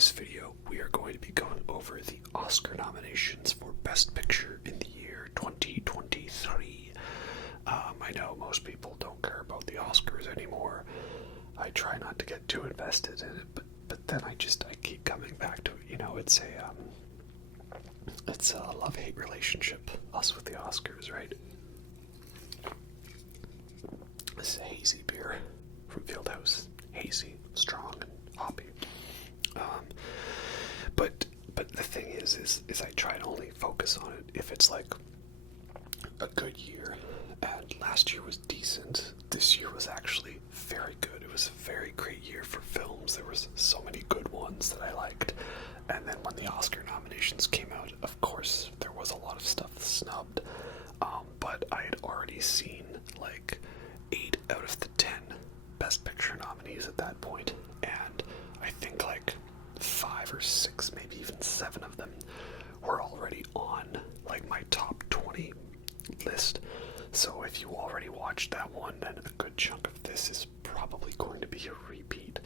this video, we are going to be going over the Oscar nominations for Best Picture in the year 2023. I know most people don't care about the Oscars anymore. I try not to get too invested in it, but then I keep coming back to it. You know, it's a love-hate relationship, us with the Oscars, right? This is a hazy beer from Fieldhouse. Hazy, strong, and hoppy. But the thing is I try to only focus on it if it's like a good year. And last year was decent. This year was actually very good. It was a very great year for films. There was so many good ones that I liked. And then when the Oscar nominations came out, of course, there was a lot of stuff snubbed. But I had already seen like 8 out of the 10 Best Picture nominees at that point. And I think like 5 or 6, maybe even 7 of them were already on like my top 20 list. So if you already watched that one, then a good chunk of this is probably going to be a repeat.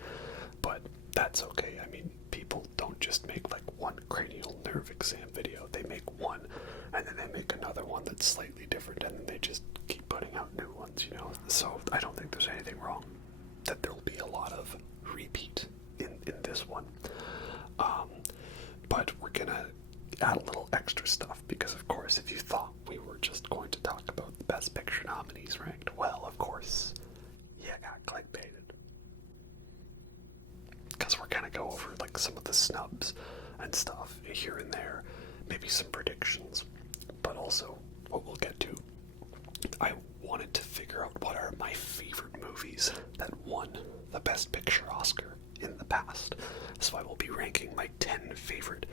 But that's okay. I mean, people don't just make like one cranial nerve exam video. They make one, and then they make another one that's slightly different, and then they just keep putting out new ones, you know? So I don't think there's anything wrong that there'll be a lot of repeat in this one. But we're gonna add a little extra stuff because, of course, if you thought we were just going to talk about the Best Picture nominees ranked, well, of course, you got clickbaited. Because we're gonna go over like some of the snubs and stuff here and there, maybe some predictions, but also what we'll get to. I wanted to figure out what are my favorite movies that won the Best Picture Oscar in the past. So I will be ranking my 10 favorite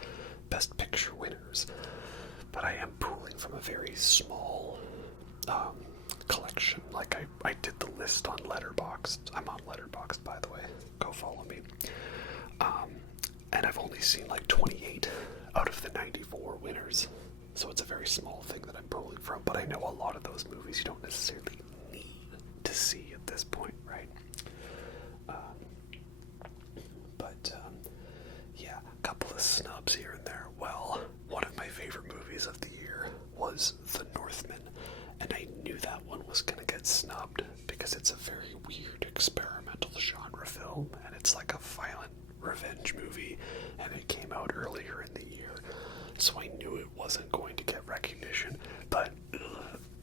Best Picture winners. But I am pulling from a very small collection. Like I did the list on Letterboxd. I'm on Letterboxd, by the way. Go follow me. And I've only seen like 28 out of the 94 winners. So it's a very small thing that I'm pulling from, but I know a lot of those movies you don't necessarily need to see at this point, right? Yeah, a couple of snubs here and there. Well, one of my favorite movies of the year was The Northman, and I knew that one was going to get snubbed because it's a very weird experimental genre film, and it's like a violent revenge movie, and it came out earlier in the year. So I knew it wasn't going to get recognition, but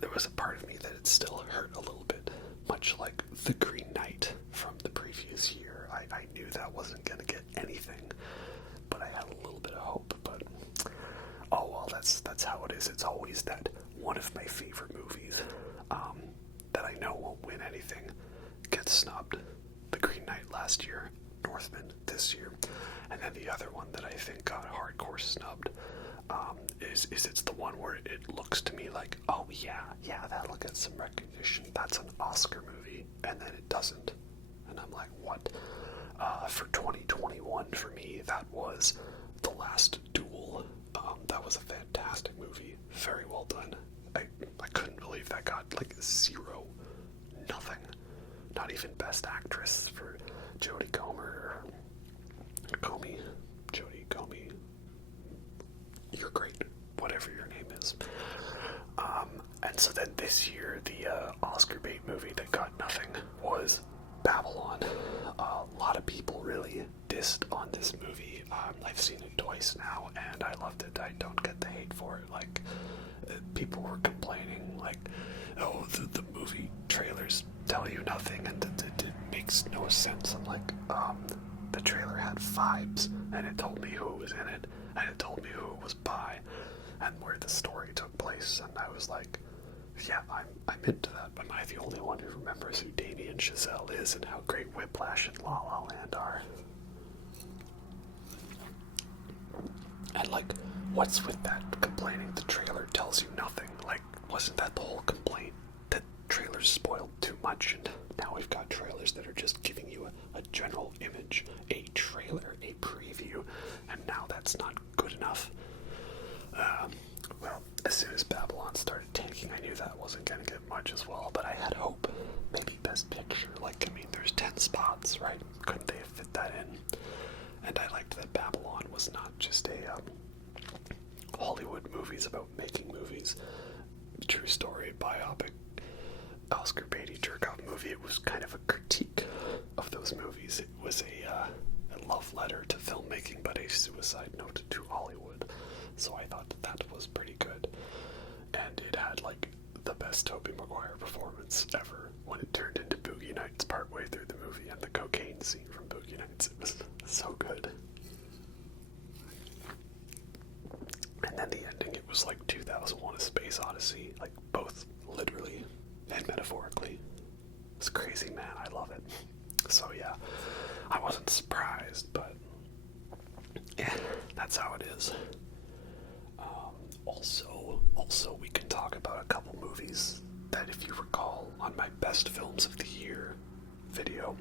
there was a part of me that it still hurt a little bit, much like The Green Knight from the previous year. I knew that wasn't going to get anything, but I had a little bit of hope. But oh well, that's how it is. It's always that one of my favorite movies that I know won't win anything gets snubbed. The Green Knight last year, Northman this year, and then the other one that I think got hardcore snubbed is it's the one where it looks to me like, oh yeah, that'll get some recognition. That's an Oscar movie, and then it doesn't. And I'm like, what? For 2021, for me, that was The Last Duel. That was a fantastic movie. Very well done. I couldn't believe that got like 0, nothing. Not even Best Actress for Jodie Comer. Jodie Comer. You're great, whatever your name is. And so then this year, the Oscar bait movie that got nothing was Babylon. A lot of people really dissed on this movie. I've seen it twice now, and I loved it. I don't get the hate for it. Like, people were complaining, like, oh, the movie trailers tell you nothing, and it makes no sense. I'm like, the trailer had vibes, and it told me who was in it, and it told me who it was by, and where the story took place, and I was like, yeah, I'm into that. Am I the only one who remembers who Damien Chazelle is and how great Whiplash and La La Land are? And like, what's with that complaining the trailer tells you nothing? Like, wasn't that the whole complaint? That trailers spoiled too much, and now we've got trailers that are just giving you a general image, a trailer, a preview, and now that's not good enough. Well, as soon as Babylon started tanking, I knew that wasn't going to get much as well, but I had hope. Maybe Best Picture. Like, I mean, there's 10 spots, right? Couldn't they have fit that in? And I liked that Babylon was not just a Hollywood movies about making movies, true story, biopic, Oscar Beatty jerk-off movie. It was kind of a critique of those movies. It was a love letter to filmmaking, but a suicide note to Hollywood. So I thought that was pretty good. And it had, like, the best Tobey Maguire performance ever when it turned into Boogie Nights partway through the movie, and the cocaine scene from Boogie Nights. It was so good. And then the ending, it was like 2001: A Space Odyssey, like both literally and metaphorically. It's crazy, man. I love it. So yeah, I wasn't surprised, but yeah, that's how it is. Also, we can talk about a couple movies that, if you recall, on my best films of the year video,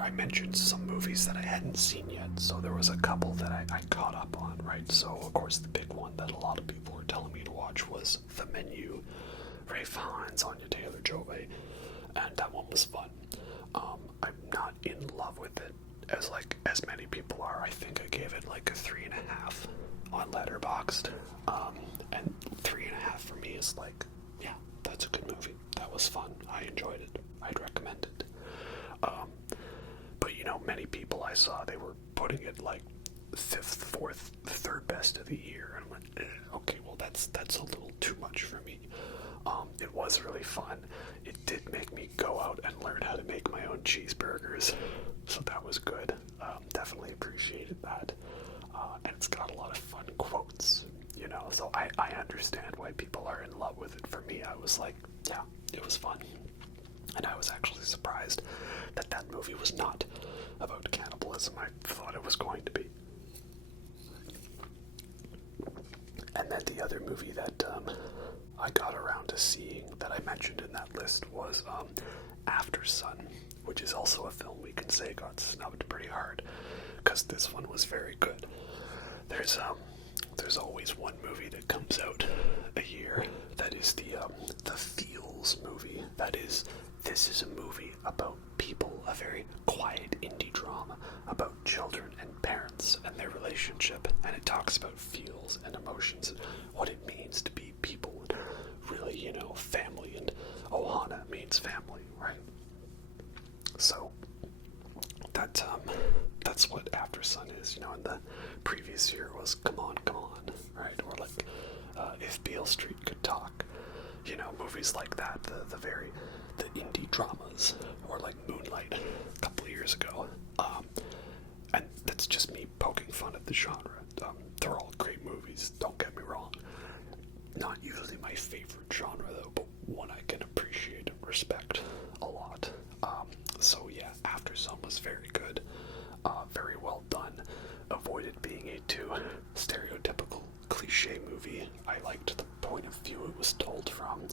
I mentioned some movies that I hadn't seen yet, so there was a couple that I caught up on, right? So, of course, the big one that a lot of people were telling me to watch was The Menu, Ralph Fiennes, Anya Taylor-Joy, and that one was fun. I'm not in love with it as many people are. I think I gave it like a 3.5 on Letterboxd, and 3.5 for me is like, yeah, that's a good movie. That was fun. I enjoyed it. I'd recommend it. But many people I saw, they were putting it like 5th, 4th, 3rd best of the year, and I'm like, okay, well that's a little too much for me. It was really fun. It did make me go out and learn how to make my own cheeseburgers, so that was good. Definitely appreciated that. And it's got a lot of fun quotes, so I understand why people are in love with it. For me, I was like, yeah, it was fun. And I was actually surprised that that movie was not about cannibalism. I thought it was going to be. And then the other movie that I got around to seeing that I mentioned in that list was After Sun, which is also a film we can say got snubbed pretty hard, because this one was very good. There's always one movie that comes out a year that is the feels movie. This is a movie about people, a very quiet indie drama about children and parents and their relationship, and it talks about feels and emotions and what it means to be people, and really, family, and Ohana means family, right? So that's what After Sun is. And the previous year was Come On, right? Or like If Beale Street Could Talk, movies like that, the indie dramas, or like Moonlight a couple of years ago. And that's just me poking fun at the genre. They're all great movies, don't get me wrong. Not usually my favorite genre though, but one I can appreciate and respect a lot. So yeah, After Sun was very good, very well done. Avoided being a too stereotypical cliche movie. I liked the point of view it was told from.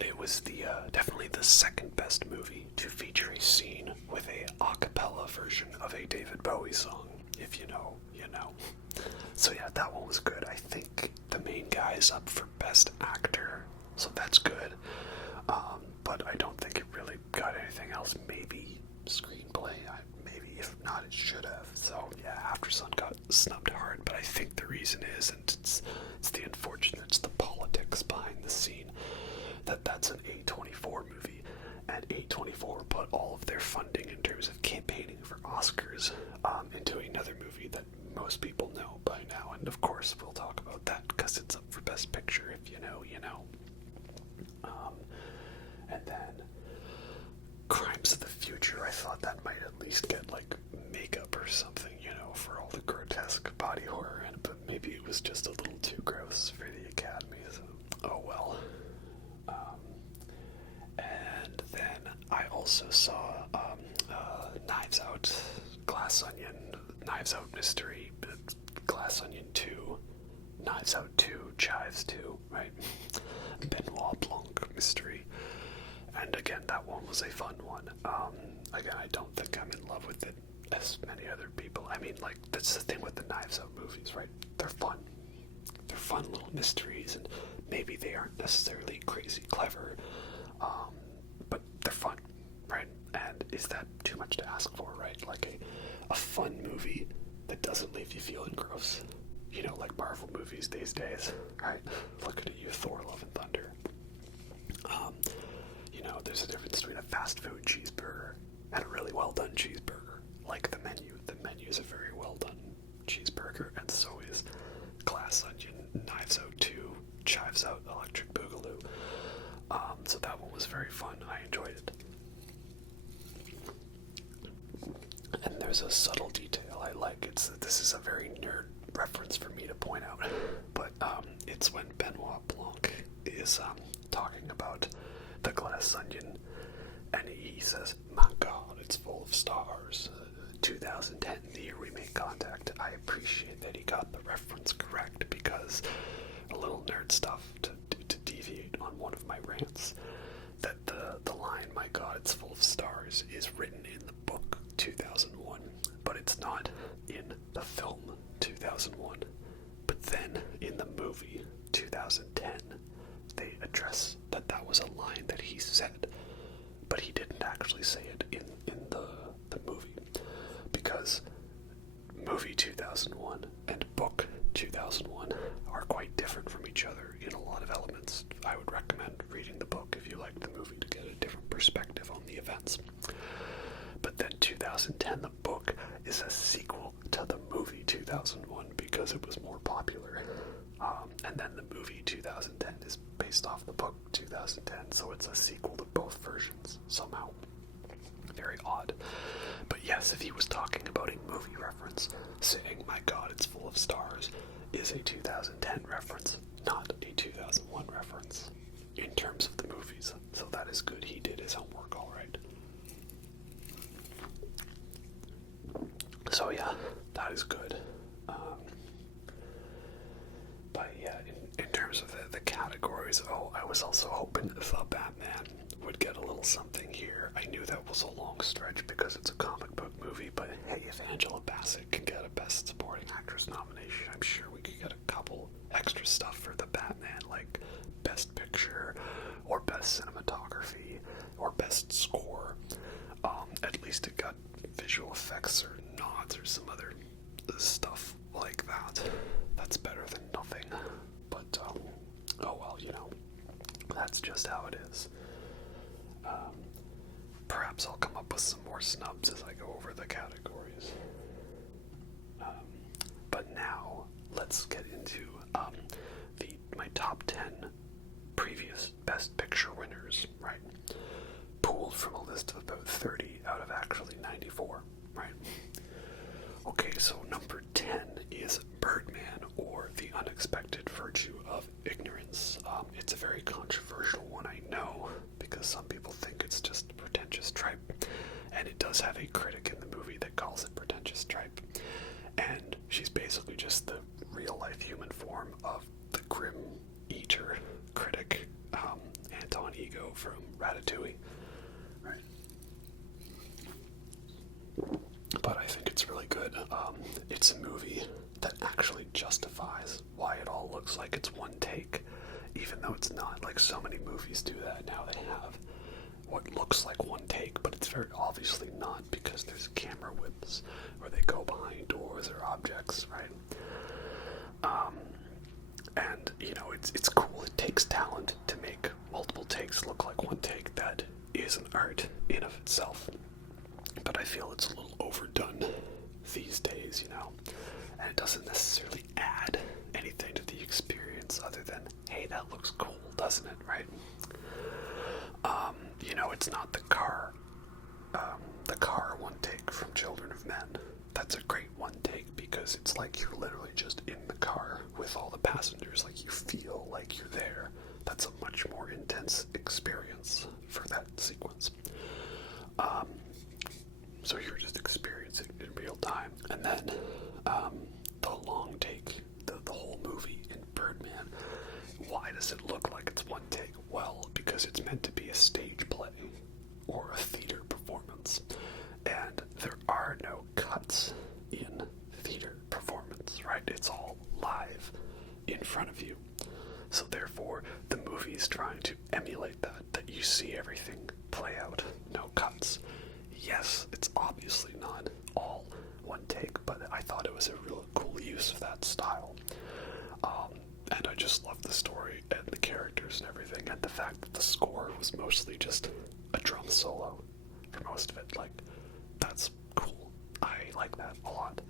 It was definitely the second best movie to feature a scene with a a cappella version of a David Bowie song. If you know, you know. So yeah, that one was good. I think the main guy is up for Best Actor, so that's good. But I don't think it really got anything else. Maybe screenplay. Maybe if not, it should have. So yeah, After Sun got snubbed hard. But I think the reason is, and it's the unfortunate, it's the politics behind the scene. That's an A24 movie, and A24 put all of their funding in terms of campaigning for Oscars into another movie that most people know by now. And of course, we'll talk about that because it's up for Best Picture. If you know, you know. And then Crimes of the Future, I thought that might at least get like makeup or something, you know, for all the grotesque body horror in it, but maybe it was just a little too gross for the Academy, so oh well. And then I also saw Knives Out, Glass Onion, Knives Out Mystery, Glass Onion 2, Knives Out 2, Chives 2, right? Benoit Blanc Mystery. And again, that one was a fun one. Again, I don't think I'm in love with it as many other people. I mean, like, that's the thing with the Knives Out movies, right? They're fun. They're fun little mysteries, and maybe they aren't necessarily crazy clever, but they're fun, right? And is that too much to ask for, right? Like a fun movie that doesn't doesn't leave you feeling gross. You know, like Marvel movies these days, right? Looking at you, Thor, Love and Thunder. You know, there's a difference between a fast food cheeseburger and a really well done cheeseburger. Like the menu. The menu is a very well done cheeseburger, and so is Glass Onion, Knives Out 2, Chives Out, Electric Boogaloo. So that one was very fun. I enjoyed it. And there's a subtle detail I like. This is a very nerd reference for me to point out, but it's when Benoit Blanc is talking about the Glass Onion, and he says, "My God, it's full of stars. 2010, the year we made contact." I appreciate that he got the reference correct, because a little nerd stuff to deviate on one of my rants, that the line, "My God, it's full of stars," is written in the book 2001, but it's not in the film 2001. But then in the movie 2010, they address that was a line that he said, but he didn't actually say it in the movie, because movie 2001 and book 2001 are quite different from each other in a lot of elements. I would recommend reading the book if you like the movie to get a different perspective on the events. But then 2010, the book, is a sequel to the movie 2001 because it was more popular. And then the movie 2010 is based off the book 2010, so it's a sequel to both versions somehow. Very odd. But yes, if he was talking about a movie reference, saying, "My God, it's full of stars," is a 2010 reference, not a 2001 reference, in terms of the movies. So that is good. He did his homework all right. So yeah, that is good. But yeah, in terms of the categories, I was also hoping the Batman would get a little something here. I knew that was a long stretch because it's a comic book movie, but hey, if Angela Bassett can get a Best Supporting Actress nomination, I'm sure we could get a couple extra stuff for the Batman, like Best Picture, or Best Cinematography, or Best Score. At least it got visual effects or nods or some other stuff like that. That's better than nothing. But, oh well, you know, that's just how it is. Perhaps I'll come up with some more snubs as I go over the categories. But now, let's get into my top 10 previous Best Picture winners, right? Pooled from a list of about 30 out of actually 94, right? Okay, so number 10 is Birdman, or The Unexpected Virtue of Ignorance. It's a very controversial one, I know, because some people think it's just a pretentious tripe, and it does have a critic in the movie that calls it pretentious tripe, and she's basically just the real-life human form of the Grim Eater critic, Anton Ego from Ratatouille, right? But I think it's really good. It's a movie that actually justifies why it all looks like it's one take, even though it's not. Like, so many movies do that now. They have what looks like one take, but it's very obviously not, because there's camera whips, or they go behind doors or objects, right? And, you know, it's cool. It takes talent to make multiple takes look like one take. That is an art in of itself. But I feel it's a little overdone these days, you know, and it doesn't necessarily add anything to the experience other than, hey, that looks cool, doesn't it, right? You know, it's not the car one take from Children of Men. That's a great one take because it's like you're literally just in the car with all the passengers, like you feel like you're there. That's a much more intense experience for that sequence. So you're just experiencing it in real time. And then the long take, the whole movie in Birdman, why does it look like it's one take? Well, because it's meant to be a stage play or a theater performance. And there are no cuts in theater performance, right? It's all live in front of you. So therefore, the movie is trying to emulate that you see everything play out, no cuts. Yes, it's obviously not all one take, but I thought it was a use of that style. And I just love the story and the characters and everything, and the fact that the score was mostly just a drum solo for most of it. Like, that's cool. I like that a lot.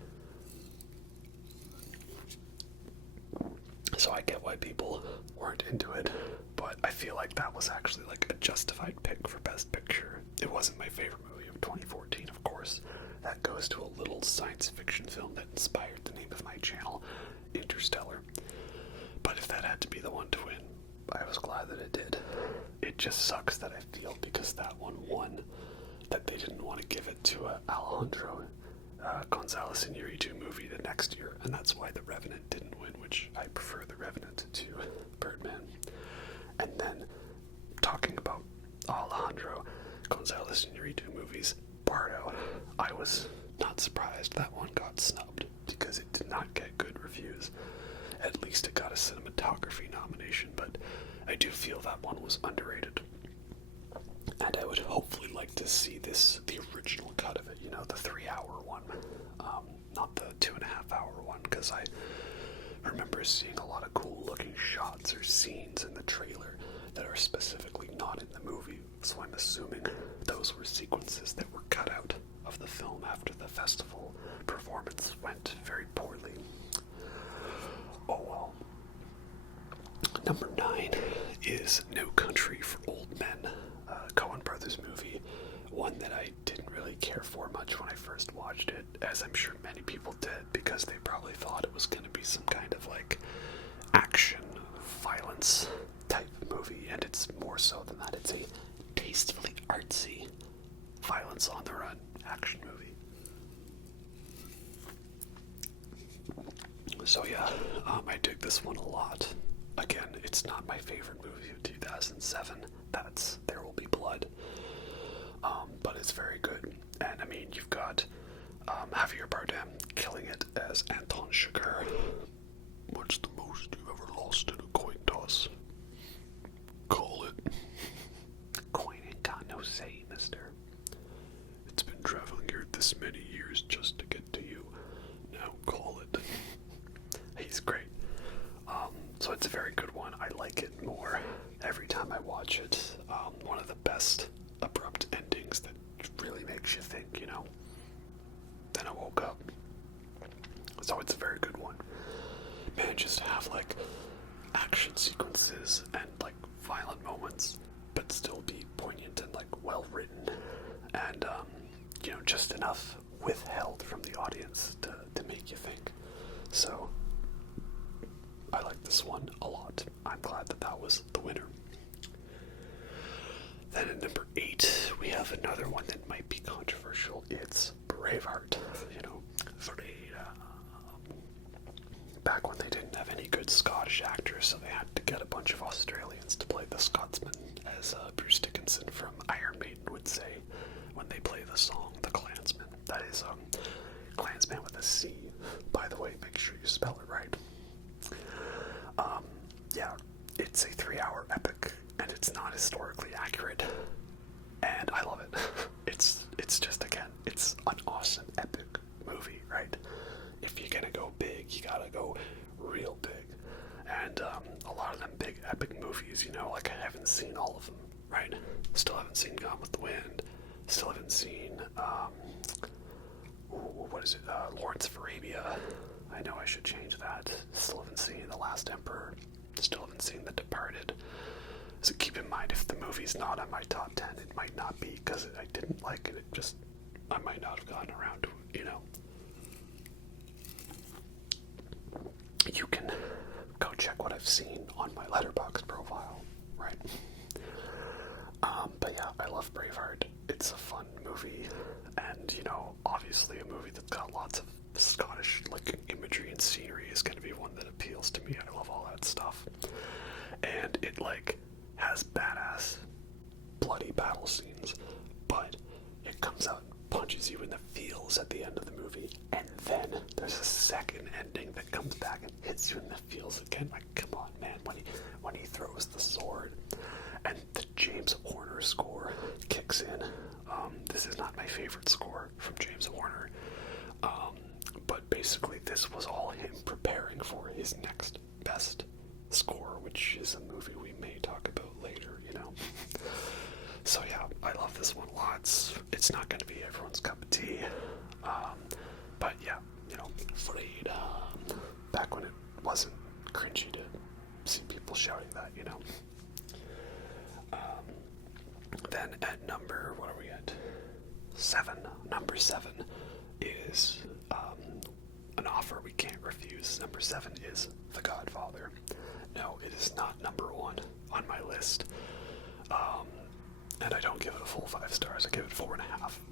So I get why people weren't into it, but I feel like that was actually like a justified pick for Best Picture. It wasn't my favorite movie of 2014, of course. That goes to a little science fiction film that inspired the name of my channel, Interstellar. But if that had to be the one to win, I was glad that it did. It just sucks that I feel, because that one won, that they didn't want to give it to Alejandro Gonzalez Iñárritu movie the next year, and that's why The Revenant didn't win, which I prefer The Revenant to Birdman. And then, talking about Alejandro Gonzalez Iñárritu movies, Bardo, I was not surprised that one got snubbed, because it did not get good reviews. At least it got a cinematography nomination, but I do feel that one was underrated. And I would hopefully like to see the original cut of it, you know, the 3-hour one, not the 2.5-hour one, because I remember seeing a lot of cool looking shots or scenes in the trailer that are specifically not in the movie, so I'm assuming those were sequences that were cut out of the film after the festival performance went very poorly. Oh well. Number 9 is No Country for Old Men, Coen Brothers movie, one that I didn't really care for much when I first watched it, as I'm sure many people did, because they probably thought it was going to be some kind of like action, violence type movie, and it's more so than that. It's a tastefully artsy, violence on the run action movie. So yeah, I dig this one a lot. Again, it's not my favorite movie of 2007. That's There Will Be Blood. But it's very good. And I mean, you've got Javier Bardem killing it as Anton Chigurh. What's the most you've ever lost in a coin toss? Call it. Coin ain't got no say, mister. It's been traveling here this many years just to get to you. Now call it. He's great. So it's a very good one. I like it more every time I watch it. One of the best abrupt endings that really makes you think, you know. Then I woke up. So it's a very good one. Manages to have like action sequences and like violent moments, but still be poignant and like well written, and you know, just enough withheld from the audience to make you think. So I like this one a lot. I'm glad that was the winner. Then at number 8, we have another one that might be controversial. It's Braveheart. You know, back when they didn't have any good Scottish actors, so they had to get a bunch of Australians to play the Scotsman, as Bruce Dickinson from Iron Maiden would say when they play the song The Klansman. That is Klansman with a C, by the way. Make sure you spell it right. Yeah, it's a 3-hour epic, and it's not historically accurate, and I love it. It's just, again, it's an awesome epic movie, right? If you're gonna go big, you gotta go real big, and a lot of them big epic movies, you know, like I haven't seen all of them, right? Still haven't seen Gone with the Wind, still haven't seen, Lawrence of Arabia. I know I should change that. Still haven't seen The Last Emperor. Still haven't seen The Departed. So keep in mind, if the movie's not on my top 10, it might not be because I didn't like it. I might not have gotten around to it, you know. You can go check what I've seen on my Letterboxd profile, right? But yeah, I love Braveheart. It's a fun movie, and, you know, obviously a movie that's got lots of Scottish like imagery and scenery is going to be one that appeals to me. I love all that stuff, and it like has badass bloody battle scenes, but it comes out and punches you in the feels at the end of the movie, and then there's a second ending that comes back and hits you in the feels again. Like, come on, man, when he throws the sword and the James Horner score kicks in. This is not my favorite score from James Horner, but basically this was all him preparing for his next best score, which is a movie we may talk about later, you know. So yeah, I love this one lots. It's not going to be everyone's cup of tea, but yeah, you know, freedom. Back when it wasn't cringy to see people shouting that, you know. Then at number, what are we at? 7. Number 7 is an offer we can't refuse. Number 7 is The Godfather. No, it is not number 1 on my list. And I don't give it a full 5 stars. I give it 4.5.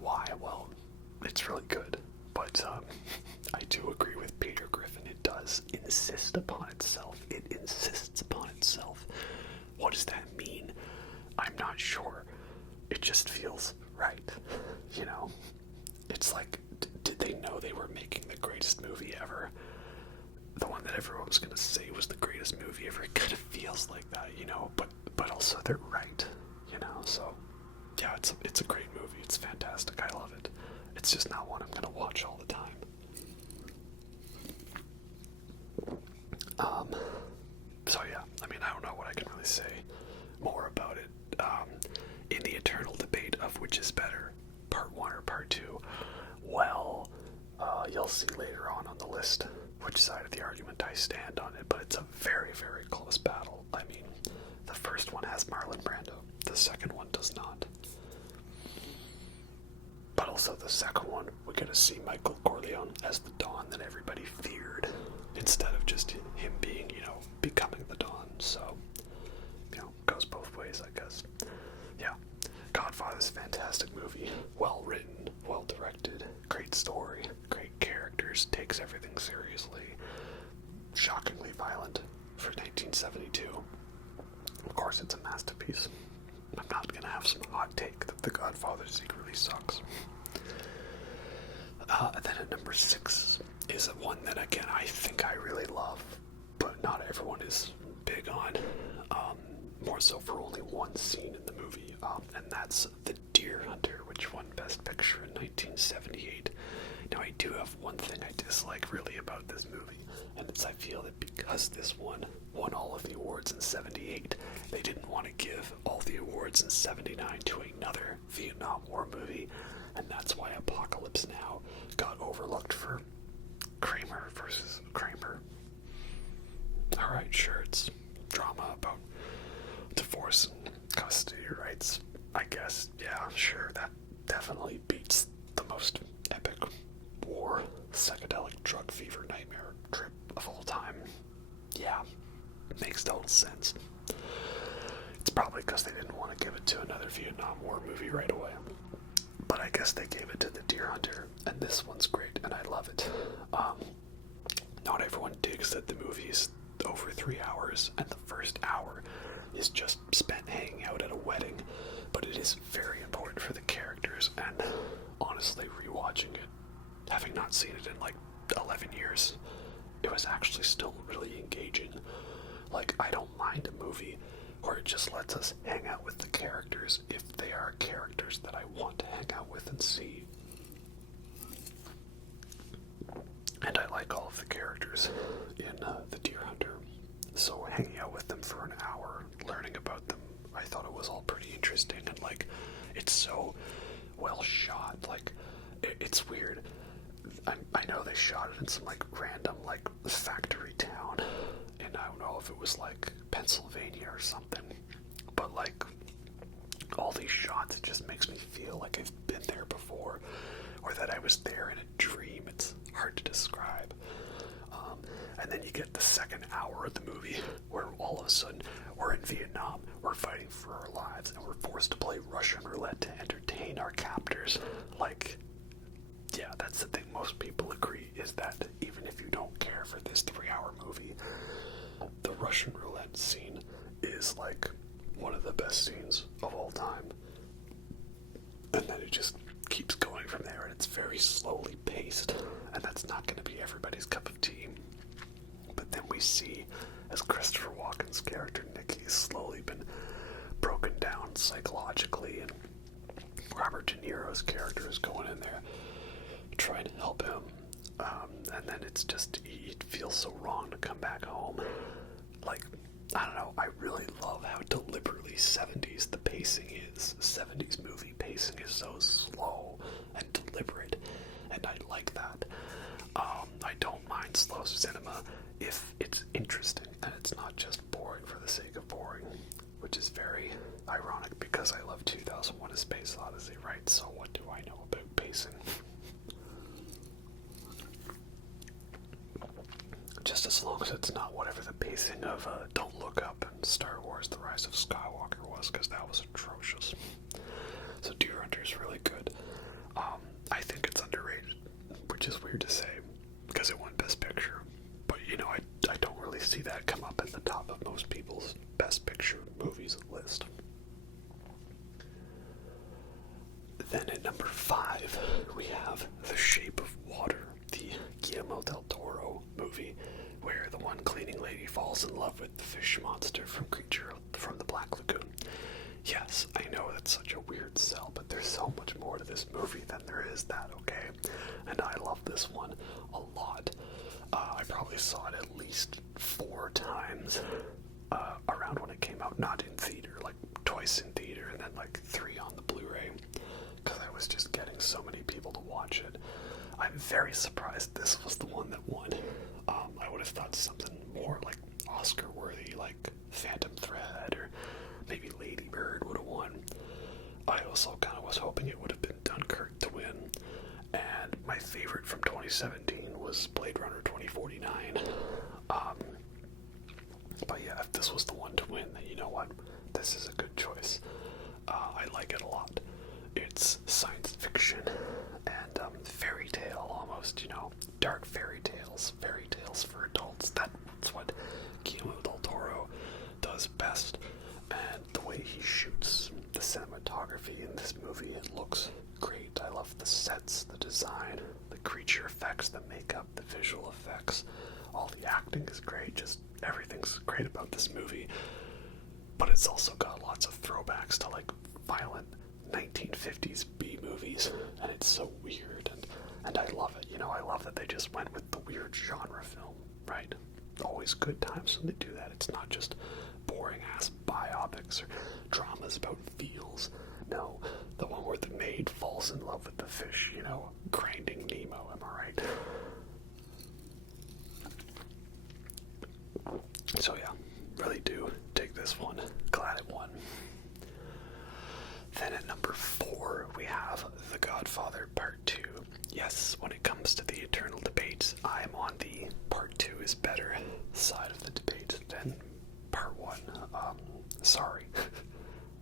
Why? Well, it's really good. But I do agree with Peter Griffin. It does insist upon itself. It insists upon itself. What does that mean? I'm not sure. It just feels right. You know? It's like, did they know they were making the greatest movie ever? The one that everyone was going to say was the greatest movie ever. It kind of feels like that, you know? But also they're right, you know? So, yeah, it's a great movie. It's fantastic. I love it. It's just not one I'm going to watch all the time. So yeah, I mean, I don't know what I can really say more about it. In the eternal debate of which is better, part 1 or part 2, well, you'll see later on the list which side of the argument I stand on it, but it's a very, very close battle. I mean, the first one has Marlon Brando, the second one does not. But also the second one, we're going to see Michael Corleone as the Don that everybody feared, instead of just him being, you know, becoming the Don. So, you know, goes both ways, I guess. Yeah, Godfather's a fantastic movie. Well written, well directed, great story, great characters, takes everything seriously. Shockingly violent for 1972. Of course, it's a masterpiece. I'm not going to have some hot take that The Godfather secretly sucks. Then at number 6 is one that, again, I think I really love, but not everyone is big on. More so for only one scene in the movie, and that's The Deer Hunter, which won Best Picture in 1978. Now, I do have one thing I dislike really about this movie, and it's I feel that because this one won all of the awards in 78, they didn't want to give all the awards in 79 to another Vietnam War movie, and that's why Apocalypse Now got overlooked for Kramer versus Kramer. Alright, sure, it's drama about divorce and custody rights. I guess, yeah, sure, that definitely beats the most epic war, psychedelic drug fever nightmare trip of all time. Yeah, makes total sense. It's probably because they didn't want to give it to another Vietnam War movie right away. But I guess they gave it to The Deer Hunter, and this one's great, and I love it. Not everyone digs that the movie is over 3 hours, and the first hour is just spent hanging out at a wedding, but it is very important for the characters, and honestly, rewatching it, having not seen it in like 11 years, it was actually still really engaging. Like, I don't mind a movie where it just lets us hang out with the characters if they are characters that I want to hang out with and see. And I like all of the characters in The Deer Hunter, so hanging out with them for an hour, learning about them, I thought it was all pretty interesting, and like, it's so well shot. Like, it's weird. I know they shot it in some like random like factory town, and I don't know if it was like Pennsylvania or something, but like all these shots, it just makes me feel like I've been there before, or that I was there in a dream. It's hard to describe. And then you get the second hour of the movie where all of a sudden we're in Vietnam, we're fighting for our lives, and we're forced to play Russian roulette to entertain our captors. Like, yeah, that's the thing most people agree, is that even if you don't care for this 3-hour movie, the Russian roulette scene is like one of the best scenes of all time. And then it just keeps going from there, and it's very slowly paced, and that's not going to be everybody's cup of tea. But then we see, as Christopher Walken's character Nicky has slowly been broken down psychologically, and Robert De Niro's character is going in there trying to help him And then it's just, it feels so wrong to come back home. Like, I don't know, I really love how deliberately 70s the pacing is. 70s movie pacing is so slow and deliberate, and I like that. I don't mind slow cinema if it's interesting and it's not just boring for the sake of boring, which is very ironic because I love 2001: A Space Odyssey, right? So what do I know about pacing? Just as long as it's not whatever the pacing of Don't Look Up and Star Wars: The Rise of Skywalker was, because that was atrocious. So Deer Hunter is really good. I think it's underrated, which is weird to say because it won Best Picture. But, you know, I don't really see that come up at the top of most people's Best Picture movies list. Then at number 5, we have The Shape of Water, the Guillermo del Toro movie, where the one cleaning lady falls in love with the fish monster from Creature from the Black Lagoon. Yes, I know that's such a weird sell, but there's so much more to this movie than there is that, okay? And I love this one a lot. I probably saw it at least 4 times around when it came out, not in theater, like twice in theater and then like 3 on the Blu-ray, because I was just getting so many people to watch it. I'm very surprised this was the one that won. I would have thought something more like Oscar-worthy, like Phantom Thread or maybe Lady Bird would have won. I also kind of was hoping it would have been Dunkirk to win. And my favorite from 2017 was Blade Runner 2049. But yeah, if this was the one to win, then you know what? This is a good choice. I like it a lot. It's science fiction and fairy tale almost, you know, dark fairy tales for adults. That's what Guillermo del Toro does best. And the way he shoots the cinematography in this movie, it looks great. I love the sets, the design, the creature effects, the makeup, the visual effects. All the acting is great. Just everything's great about this movie. But it's also got lots of throwbacks to like violent 1950s B movies, and it's so weird, and I love it. You know, I love that they just went with the weird genre film, right? Always good times when they do that. It's not just boring ass biopics or dramas about feels. No, the one where the maid falls in love with the fish, you know, grinding Nemo, am I right? So yeah, really do dig this one. Glad it won. Then at number 4, we have The Godfather Part 2. Yes, when it comes to the eternal debate, I am on the Part 2 is better side of the debate than Part 1. Sorry.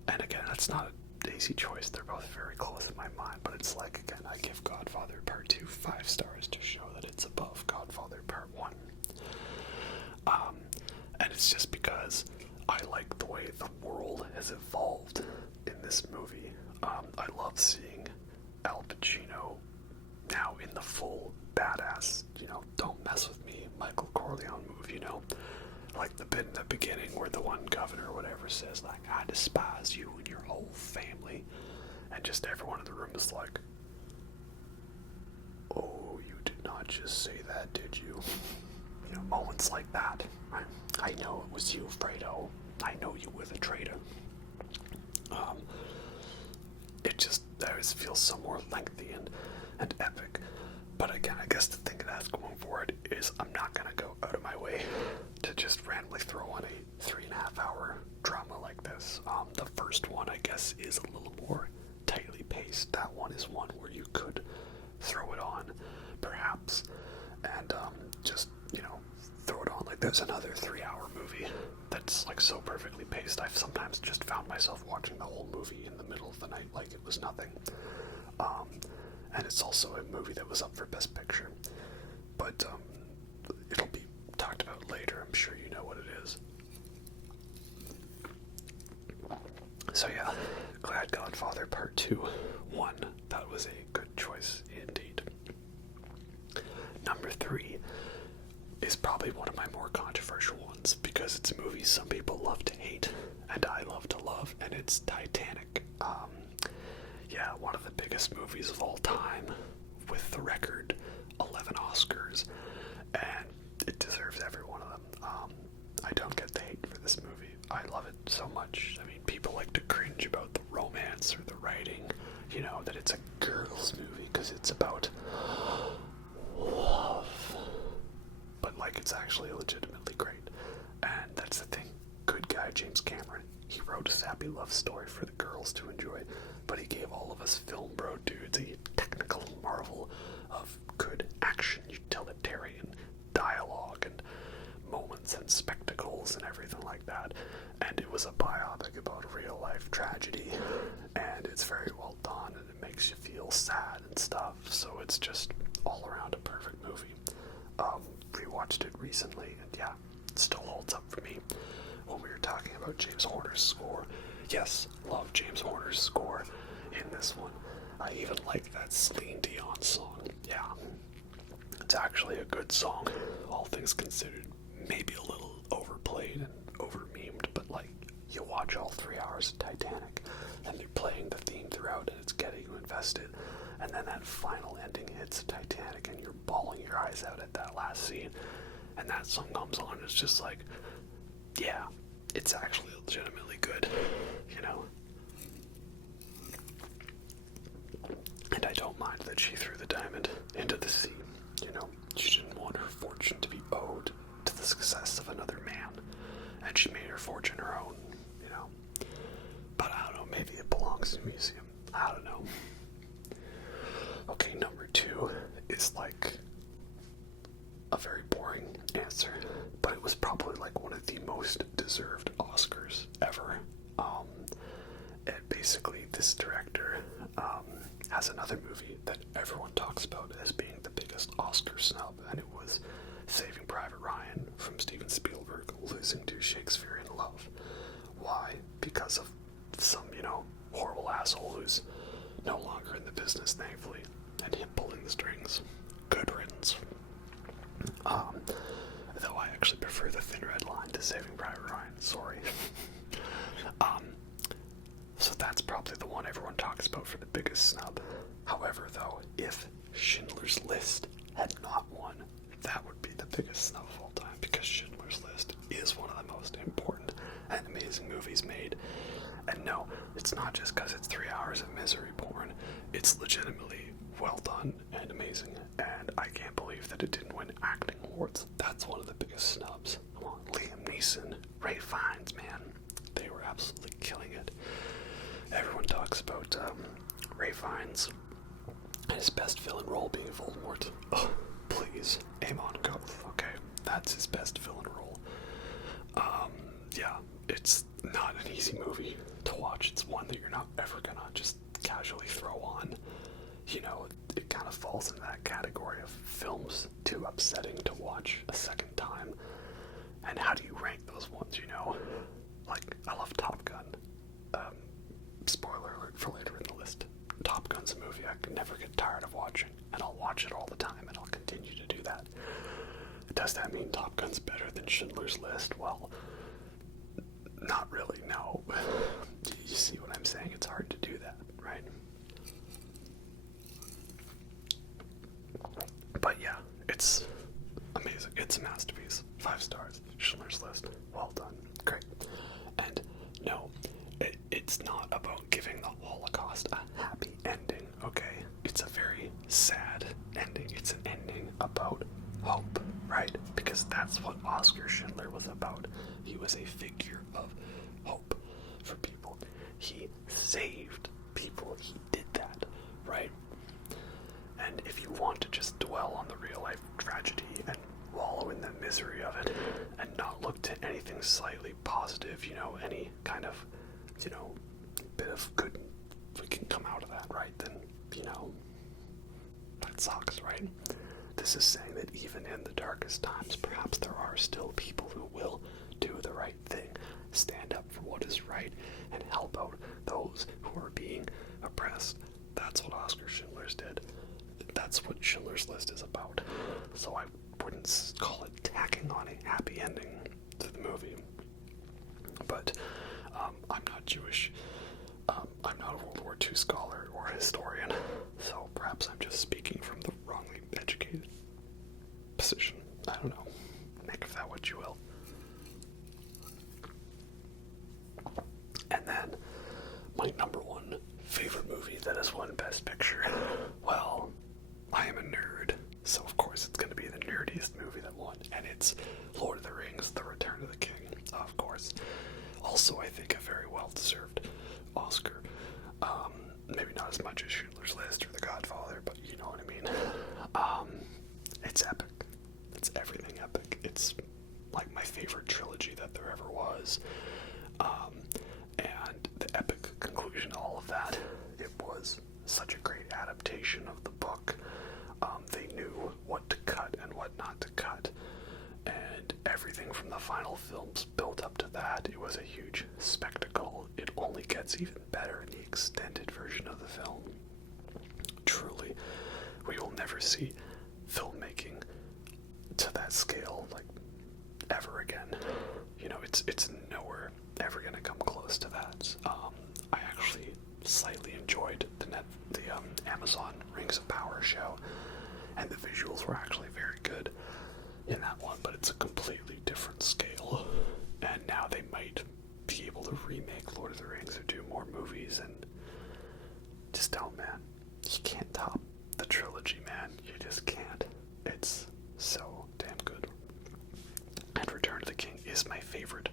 And again, that's not an easy choice. They're both very close in my mind, but it's like, again, I give Godfather Part 2 5 stars to show that it's above Godfather Part 1. And it's just because I like the way the world has evolved in this movie. I love seeing Al Pacino now in the full badass, you know, don't mess with me, Michael Corleone move, you know? Like the bit in the beginning where the one governor or whatever says, like, I despise you and your whole family. And just everyone in the room is like, oh, you did not just say that, did you? You know, moments like that. I know it was you, Fredo. I know you were the traitor. It just always feels so more lengthy and epic. But again, I guess the thing that has going for it is I'm not going to go out of my way to just randomly throw on a 3.5 hour drama like this. The first one, I guess, is a little more tightly paced. That one is one where you could throw it on, perhaps, and just, you know, throw it on. Like, there's another 3-hour movie that's like so perfectly paced. I've sometimes just found myself watching the whole movie in the middle of the night like it was nothing. And it's also a movie that was up for Best Picture. But it'll be talked about later. I'm sure you know what it is. So yeah, glad Godfather Part 2 won. That was a good choice indeed. Number 3 is probably one of my more controversial ones because it's a movie some people love to hate and I love to love, and it's Titanic. Yeah, one of the biggest movies of all time, with the record 11 Oscars, and it deserves every one of them. I don't get the hate for this movie. I love it so much. I mean, people like to cringe about the romance or the writing, you know, that it's a girls' movie because it's about love. But, like, it's actually legitimately great. And that's the thing. Good guy James Cameron. He wrote a sappy love story for the girls to enjoy, but he gave all of us film bro dudes a technical marvel of good action, utilitarian dialogue, and moments and spectacles and everything like that. And it was a biopic about real life tragedy, and it's very well done, and it makes you feel sad and stuff. So it's just all around a perfect movie. Rewatched it recently, and yeah, it still holds up for me. When we were talking about James Horner's score, yes, love James Horner's score in this one. I even like that Celine Dion song. Yeah, it's actually a good song, all things considered. Maybe a little overplayed and over-memed, but like, you watch all 3 hours of Titanic, and they're playing the theme throughout, and it's getting you invested. And then that final ending hits Titanic, and you're bawling your eyes out at that last scene. And that song comes on, and it's just like, yeah, it's actually legitimately good, you know? And I don't mind that she threw the diamond into the sea, you know? She didn't want her fortune to be owed to the success of another man, and she made her fortune her own, you know? But I don't know, maybe it belongs in a museum. I don't know. Okay, number 2 is like a very boring answer, but it was probably like one of the most deserved Oscars ever. And basically this director has another movie that everyone talks about as being the biggest Oscar snub, and it was Saving Private Ryan from Steven Spielberg losing to Shakespeare in Love. Why? Because of some, you know, horrible asshole who's no longer in the business, thankfully, and him pulling the strings. Good riddance. Though I actually prefer the Thin Red Line to Saving Private Ryan, sorry. So that's probably the one everyone talks about for the biggest snub. However, though, if Schindler's List had not won, that would be the biggest snub of all time, because Schindler's List is one of the most important and amazing movies made. And no, it's not just because it's 3 hours of misery porn. It's legitimately well done and amazing, and I can't believe that it didn't win acting awards. That's one of the biggest snubs. Come on, Liam Neeson, Ray Fiennes, man, they were absolutely killing it. Everyone talks about Ray Fiennes and his best villain role being Voldemort. Oh, please, Amon Goth, okay, that's his best villain role. Yeah, it's not an easy movie to watch. It's one that you're not ever gonna just casually throw on. You know, it kind of falls into that category of films too upsetting to watch a second time. And how do you rank those ones, you know? Like, I love Top Gun. Spoiler alert for later in the list. Top Gun's a movie I can never get tired of watching, and I'll watch it all the time, and I'll continue to do that. Does that mean Top Gun's better than Schindler's List? Well, not really, no. You see what I'm saying? It's hard to do that, right? But yeah, it's amazing. It's a masterpiece. 5 stars. Schindler's List. Well done. Great. And no, it's not about giving the Holocaust a happy ending, okay? It's a very sad ending. It's an ending about hope, right? Because that's what Oskar Schindler was about. He was a figure of hope for people. He saved people. He did that, right? And if you want to just dwell on the real-life tragedy and wallow in the misery of it and not look to anything slightly positive, you know, any kind of, you know, bit of good we can come out of that, right, then, you know, that sucks, right? This is saying that even in the darkest times, perhaps there are still people who will do the right thing, stand up for what is right, and help out those who are being oppressed. That's what Oskar Schindler's did. That's what Schindler's List is about. So I wouldn't call it tacking on a happy ending to the movie. But I'm not Jewish. I'm not a World War II scholar or historian. So perhaps I'm just speaking from the wrongly educated position. I don't know. Make of that what you will. And then, my number one favorite movie that has won Best Picture. Well, I am a nerd, so of course it's going to be the nerdiest movie that won, and it's Lord of the Rings, The Return of the King, of course. Also, I think a very well-deserved Oscar. Maybe not as much as Schindler's List or The Godfather, but you know what I mean. It's epic. It's everything epic. It's like my favorite trilogy that there ever was. And the epic conclusion to all of that, it was such a great adaptation of the book. They knew what to cut and what not to cut. And everything from the final films built up to that, it was a huge spectacle. It only gets even better in the extended version of the film. Truly, we will never see filmmaking to that scale, like, ever again. You know, it's nowhere ever gonna come close to that. I actually slightly enjoyed the Amazon Rings of Power show, and the visuals were actually very good in that one, but it's a completely different scale. And now they might be able to remake Lord of the Rings or do more movies, and just don't, man. You can't top the trilogy, man. You just can't. It's so damn good. And Return of the King is my favorite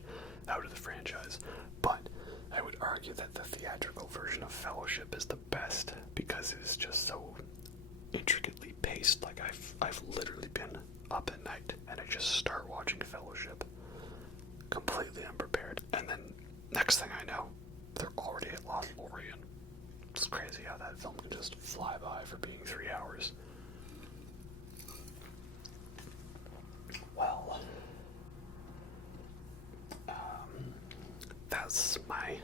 out of the franchise, but I would argue that the theatrical version of Fellowship is the best because it is just so intricately paced. Like, I've literally been up at night and I just start watching Fellowship completely unprepared, and then next thing I know, they're already at Lothlorien. It's crazy how that film can just fly by for being 3 hours. Well, that's my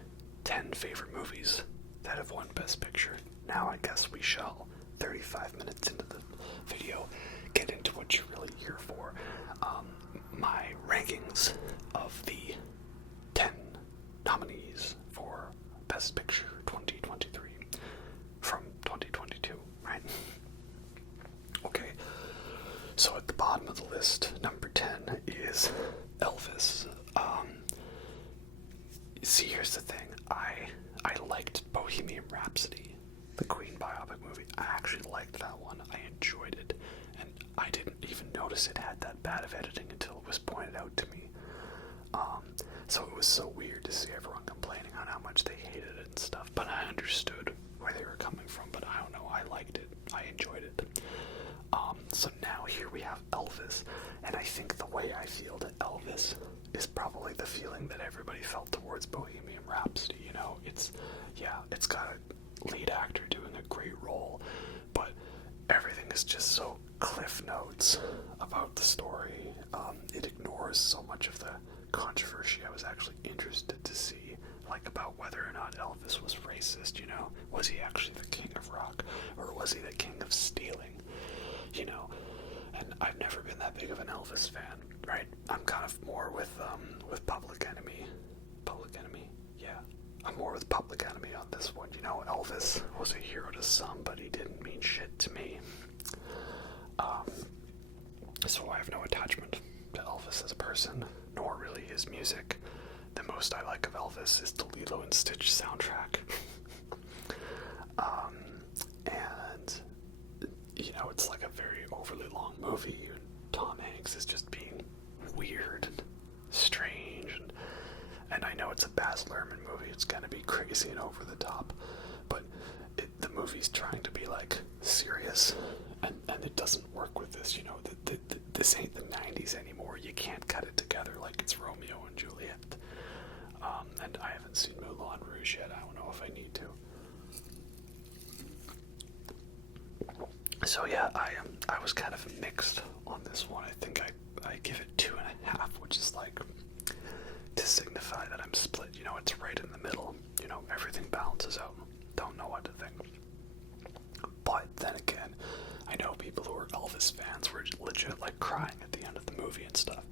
10 favorite movies that have won Best Picture. Now I guess we shall, 35 minutes into the video, get into what you're really here for. My rankings of the 10 nominees for Best Picture 2023 from 2022, right? Okay, so at the bottom of the list, number 10 is Elvis. See, here's the thing. I liked Bohemian Rhapsody, the Queen biopic movie. I actually liked that one. I enjoyed it, and I didn't even notice it had that bad of editing until it was pointed out to me. So it was so weird to see everyone complaining on how much they hated it and stuff, but I understood where they were coming from. But I don't know, I liked it. I enjoyed it. So now here we have Elvis, and I think the way I feel to Elvis is probably the feeling that everybody felt towards Bohemian Rhapsody. You know, it's got a lead actor doing a great role, but everything is just so cliff notes about the story. It ignores so much of the controversy I was actually interested to see, like about whether or not Elvis was racist, you know? Was he actually the king of rock, or was he the king of stealing, you know? And I've never been that big of an Elvis fan, right? I'm kind of more with Public Enemy. Public Enemy? Yeah. I'm more with Public Enemy on this one. You know, Elvis was a hero to some, but he didn't mean shit to me. So I have no attachment to Elvis as a person, nor really his music. The most I like of Elvis is the Lilo and Stitch soundtrack. And, you know, it's like a very overly long movie. Tom Hanks is just being weird and strange, and I know it's a Baz Luhrmann movie. It's gonna be crazy and over the top, but the movie's trying to be like serious, and it doesn't work with this. You know, this ain't the 90s anymore. You can't cut it together like it's Romeo and Juliet. And I haven't seen Moulin Rouge yet. I don't know if I need to. So yeah, I was kind of mixed on this one. I think I give it 2.5, which is like to signify that I'm split. You know, it's right in the middle. You know, everything balances out. Don't know what to think. But then again, I know people who are Elvis fans were legit like crying at the end of the movie and stuff.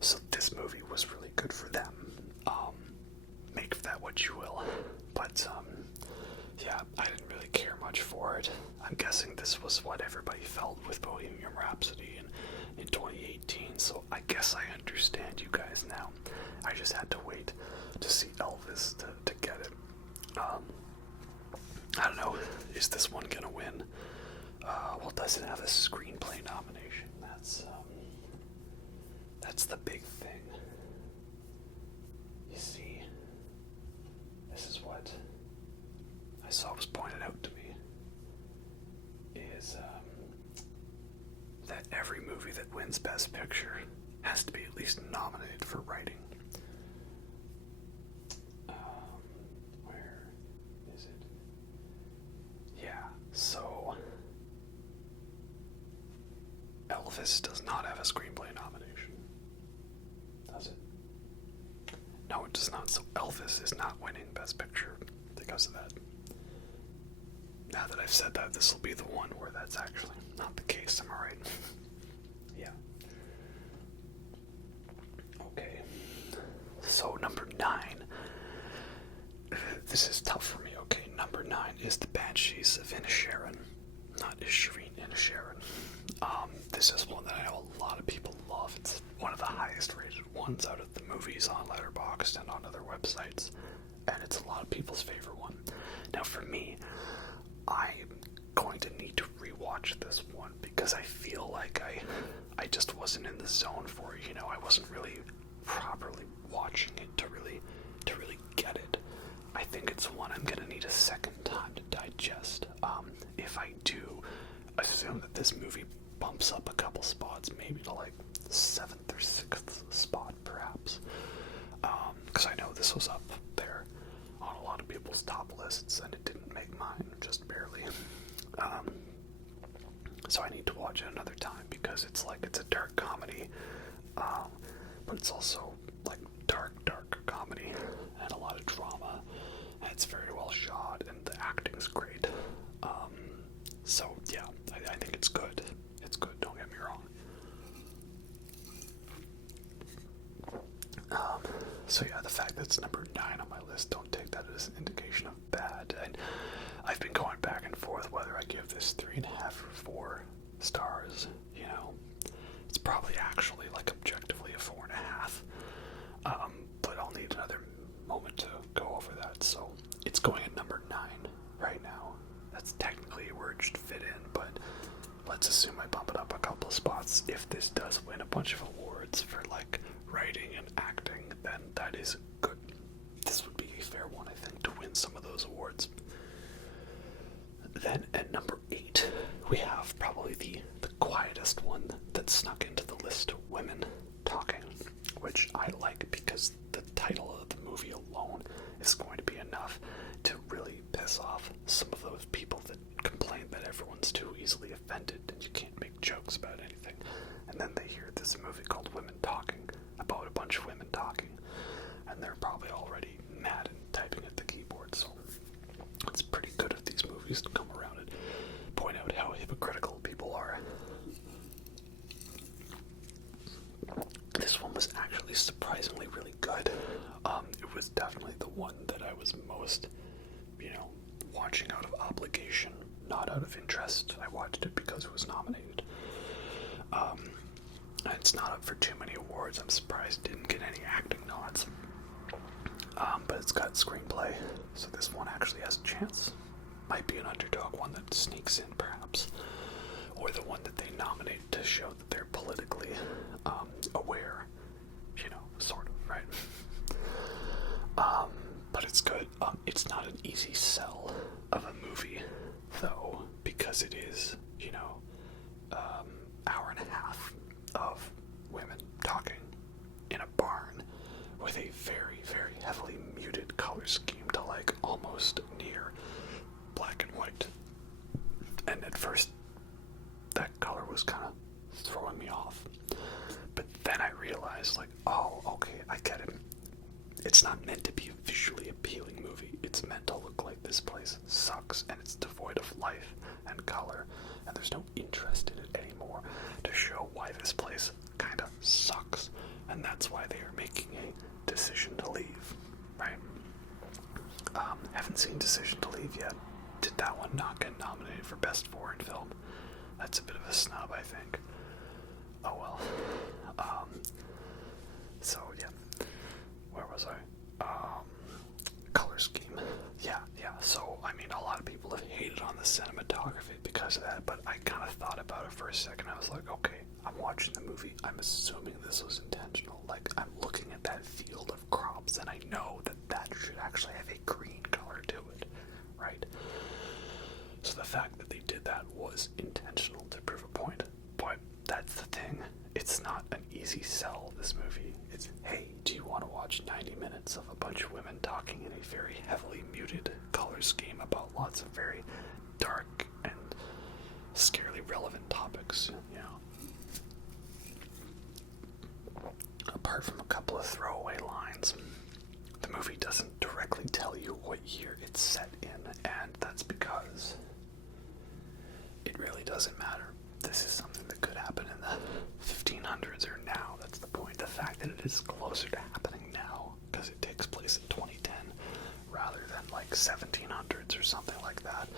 So this movie was really good for them. Make of that what you will. But yeah, I didn't really care much for it. I'm guessing this was what everybody felt with Bohemian Rhapsody in 2018, so I guess I understand you guys now. I just had to wait to see Elvis to get it. I don't know, is this one gonna win? Well, does it have a screenplay nomination? That's the big thing. You see, this is what I saw was pointed out to me, is that every movie that wins Best Picture has to be at least nominated for writing. Where is it? Yeah, so Elvis does not have a screenplay nomination, does it? No, it does not. So Elvis is not winning Best Picture because of that. Now that I've said that, this will be the one where that's actually not the case. Am I right? Yeah. Okay. So number 9. This is tough for me. Okay, number 9 is the Banshees of Inisherin. Not Inisherin, Inisherin. This is one that I know a lot of people love. It's one of the highest rated ones out of the movies on Letterboxd and on other websites. And it's a lot of people's favorite one. Now for me, I'm going to need to rewatch this one because I feel like I just wasn't in the zone for it. You know, I wasn't really properly watching it to really get it. I think it's one I'm gonna need a second time to digest. If I do assume that this movie bumps up a couple spots, maybe to like 7th or 6th spot perhaps, because I know this was up there on a lot of people's top lists and it didn't make mine, just barely. So I need to watch it another time because it's a dark comedy, but it's also like dark comedy and a lot of drama, and it's very well shot and the acting's great. So yeah, I think it's good. It's good, don't get me wrong. So yeah, the fact that it's number 9 on my list, don't take that as an indication of bad. And I've been going back and forth whether I give this 3.5 or 4 stars. You know, it's probably actually like objectively a 4.5. But I'll need another moment to go over that. So it's going at number 9 right now. That's technically where it should fit in, but let's assume I bump it up a couple of spots. If this does win a bunch of awards for like writing and acting, then that is good. This would be a fair one, I think, to win some of those awards. Then at number 8, we have probably the quietest one that snuck into the list, Women Talking, which I like because the title of the movie alone is going to be enough to really piss off some of those people that complain that everyone's too easily offended and you can't make jokes about anything. And then they hear there's a movie called Women Talking about a bunch of women talking, and they're probably already mad and typing at the keyboard. So it's pretty good of these movies to come around and point out how hypocritical people are. This one was actually surprisingly really good. It was definitely the one that I was most, watching out of obligation, not out of interest. I watched it because it was nominated. It's not up for too many awards. I'm surprised it didn't get any acting nods. But it's got screenplay, so this one actually has a chance. Might be an underdog one that sneaks in, perhaps. Or the one that they nominate to show that they're politically aware. Sort of, right? But it's good. It's not an easy sell of a movie, though, because it is, hour and a half of women talking in a barn with a very, very heavily muted color scheme to like almost near black and white. And at first, that color was kind of throwing me off. But then I realized, like, oh, okay, I get it. It's not meant to be a visually appealing movie. It's meant to look like this place sucks and it's devoid of life and color, and there's no interest in it anymore to show why this place kind of sucks, and that's why they are making a decision to leave, right? Haven't seen Decision to Leave yet. Didn't that one not get nominated for Best Foreign Film? That's a bit of a snub, I think. Oh well. So yeah, where was I? Color scheme. Yeah. So I mean, a lot of people have hated on the cinematography because of that, but I kind of thought about it for a second. I was like, okay, I'm watching the movie. I'm assuming this was intentional. Like, I'm looking at that field of crops, and I know that that should actually have a green color to it, right? So the fact that they did that was intentional to prove a point. But that's the thing. It's not an easy sell, this movie. It's, hey, do you want to watch 90 minutes of a bunch of women talking in a very heavily muted color scheme about lots of very dark and scarily relevant topics, you know? Apart from a couple of throwaway lines, the movie doesn't directly tell you what year it's set in, and that's because it really doesn't matter. This is something that could happen in the 1500s or now. That's the point. The fact that it is closer to happening now, because it takes place in 2010 rather than like 1700s or something like that,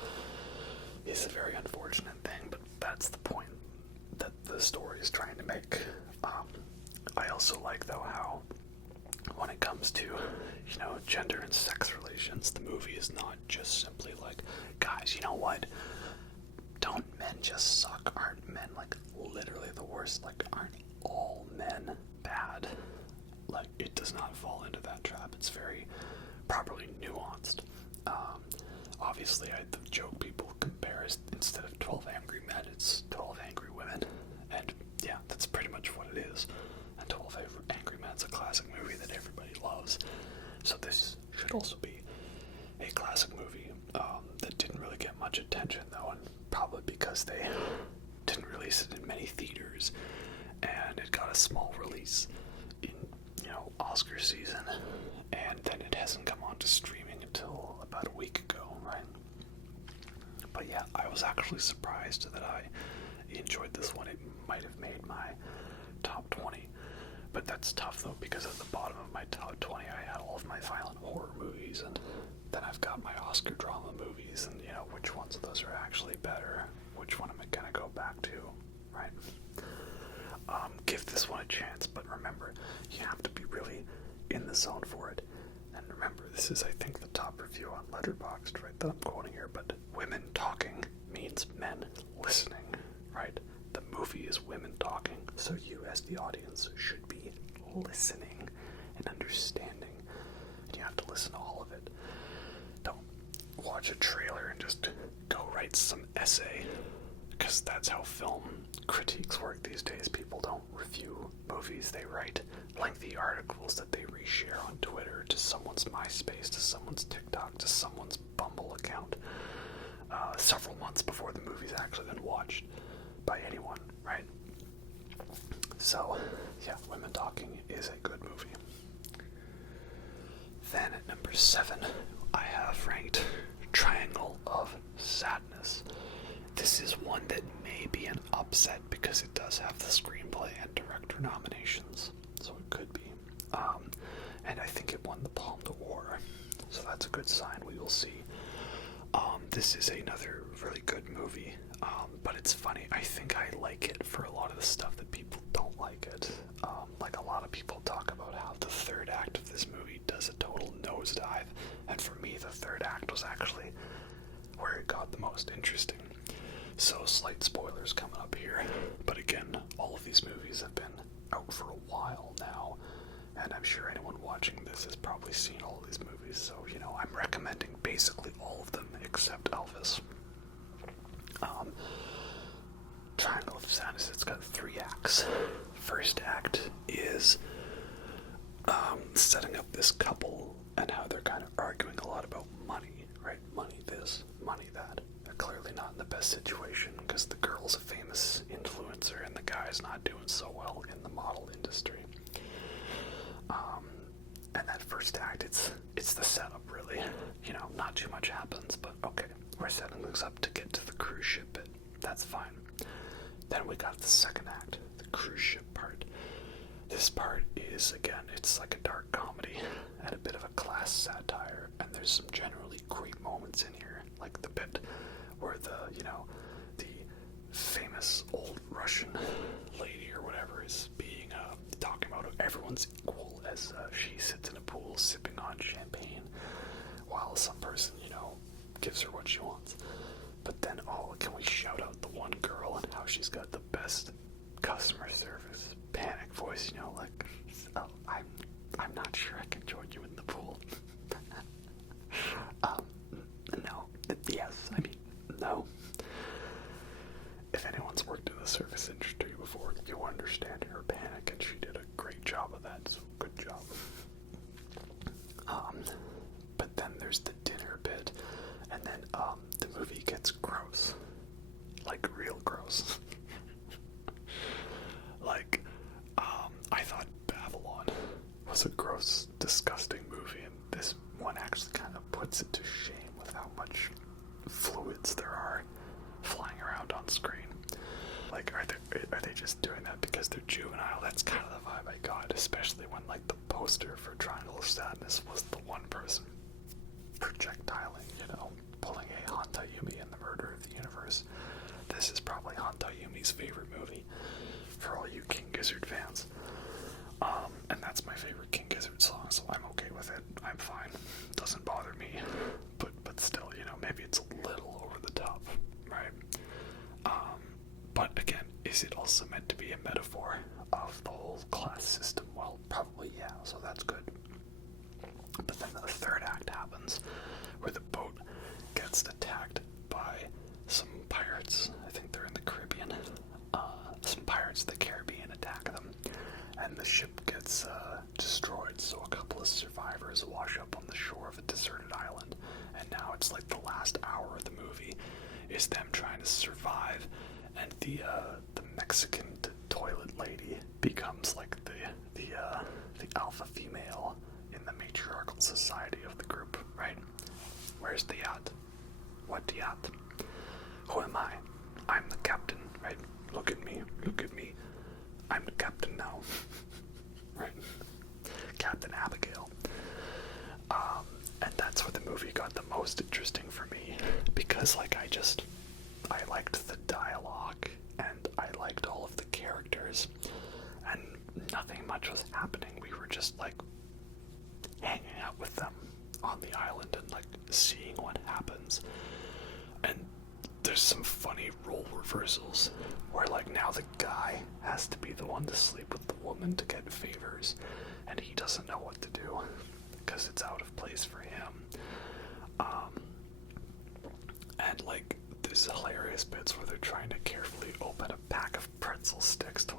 is a very unfortunate thing, but that's the point that the story is trying to make. I also like, though, how when it comes to, you know, gender and sex relations, the movie is not just simply like, guys, you know what? Don't men just suck? Aren't men, like, literally the worst? Like, aren't all men bad? Like, it does not fall into that trap. It's very properly nuanced. Obviously, the joke people compare is, instead of 12 angry men, it's 12 angry women. And, yeah, that's pretty much what it is. And 12 Angry Men is a classic movie that everybody loves. So this should also be a classic movie that didn't really get much attention, though, and probably because they didn't release it in many theaters, and it got a small release in, you know, Oscar season, and then it hasn't come onto streaming until about a week ago, right? But yeah, I was actually surprised that I enjoyed this one. It might have made my top 20, but that's tough, though, because at the bottom of my top 20 I had all of my violent horror movies, and then I've got my Oscar drama movies, and, you know, which ones of those are actually better? Which one am I gonna go back to, right? Give this one a chance, but remember, you have to be really in the zone for it. And remember, this is, I think, the top review on Letterboxd, right, that I'm quoting here, but women talking means men listening, right? The movie is women talking, so you as the audience should be listening and understanding, and you have to listen to all of it. Don't watch a trailer and just go write some essay, because that's how film critiques work these days. People don't review movies, they write lengthy articles that they reshare on Twitter, to someone's MySpace, to someone's TikTok, to someone's Bumble account, several months before the movie's actually been watched by anyone, right? So, yeah, Women Talking is a good movie. Then at number 7, I have ranked Triangle of Sadness. This is one that may be an upset because it does have the screenplay and director nominations, so it could be. And I think it won the Palme d'Or, so that's a good sign. We will see. This is another really good movie, but it's funny. I think I like it for a lot of the stuff that people don't like it. Like, a lot of people talk about how the third act of this movie does a total nosedive, and for me, the third act was actually where it got the most interesting. So, slight spoilers coming up here, but again, all of these movies have been out for a while now, and I'm sure anyone watching this has probably seen all of these movies, so, you know, I'm recommending basically all of them except Elvis. Triangle of Sadness, it's got 3 acts. First act is setting up this couple and how they're kind of arguing a lot about money, right? Money this, money that. They're clearly not in the best situation because the girl's a famous influencer and the guy's not doing so well in the model industry. And that first act, it's the setup, really. You know, not too much happens, but okay, we're setting things up to get to the cruise ship bit. That's fine. Then we got the second act, the cruise ship part. This part is, again, it's like a dark comedy and a bit of a class satire, and there's some generally great moments in here. like the bit where the famous old Russian lady or whatever is being talking about everyone's equal as she sits in a pool sipping on champagne while some person, gives her what she wants. But then, can we shout out the one girl and how she's got the best customer service panic voice, I'm not sure I can join you in the pool. No. Yes, no. If anyone's worked in the service industry before, you understand her panic, and she did a great job of that, so good job. But then there's the dinner bit, and then, the movie gets gross. Like, real gross. I thought Babylon was a gross, disgusting movie, and this one actually kind of puts it to shame with how much fluids there are flying around on screen. Are they just doing that because they're juvenile? That's kind of the vibe I got, especially when, the poster for Triangle of Sadness was the one person projectiling, pulling a Hantayumi in the Murder of the Universe. This is probably Hantayumi's favorite movie, for all you King Gizzard fans. And that's my favorite King Gizzard song, so I'm okay with it. I'm fine. Doesn't bother me. But still, maybe it's a little over the top, right? But again, is it also meant to be a metaphor of the whole class system? Well, probably yeah, so that's good. But then the third act happens, where the boat gets attacked by some pirates. I think they're in the Caribbean. Some pirates of the Caribbean attack them, and the ship gets destroyed, so a couple of survivors wash up on the shore of a deserted island, and now it's like the last hour of the movie is them trying to survive, and the Mexican toilet lady becomes like the alpha female in the matriarchal society of the group, right? Where's the yacht? What yacht? Who am I? I'm the captain, right? Look at me. I'm the captain now. Right? Captain Abigail. And that's where the movie got the most interesting for me, because I liked the dialogue, and I liked all of the characters, and nothing much was happening. We were just hanging out with them on the island and seeing what happens. And there's some funny role reversals where now the guy has to be the one to sleep with the woman to get favors, and he doesn't know what to do because it's out of place for him. And there's hilarious bits where they're trying to carefully open a pack of pretzel sticks to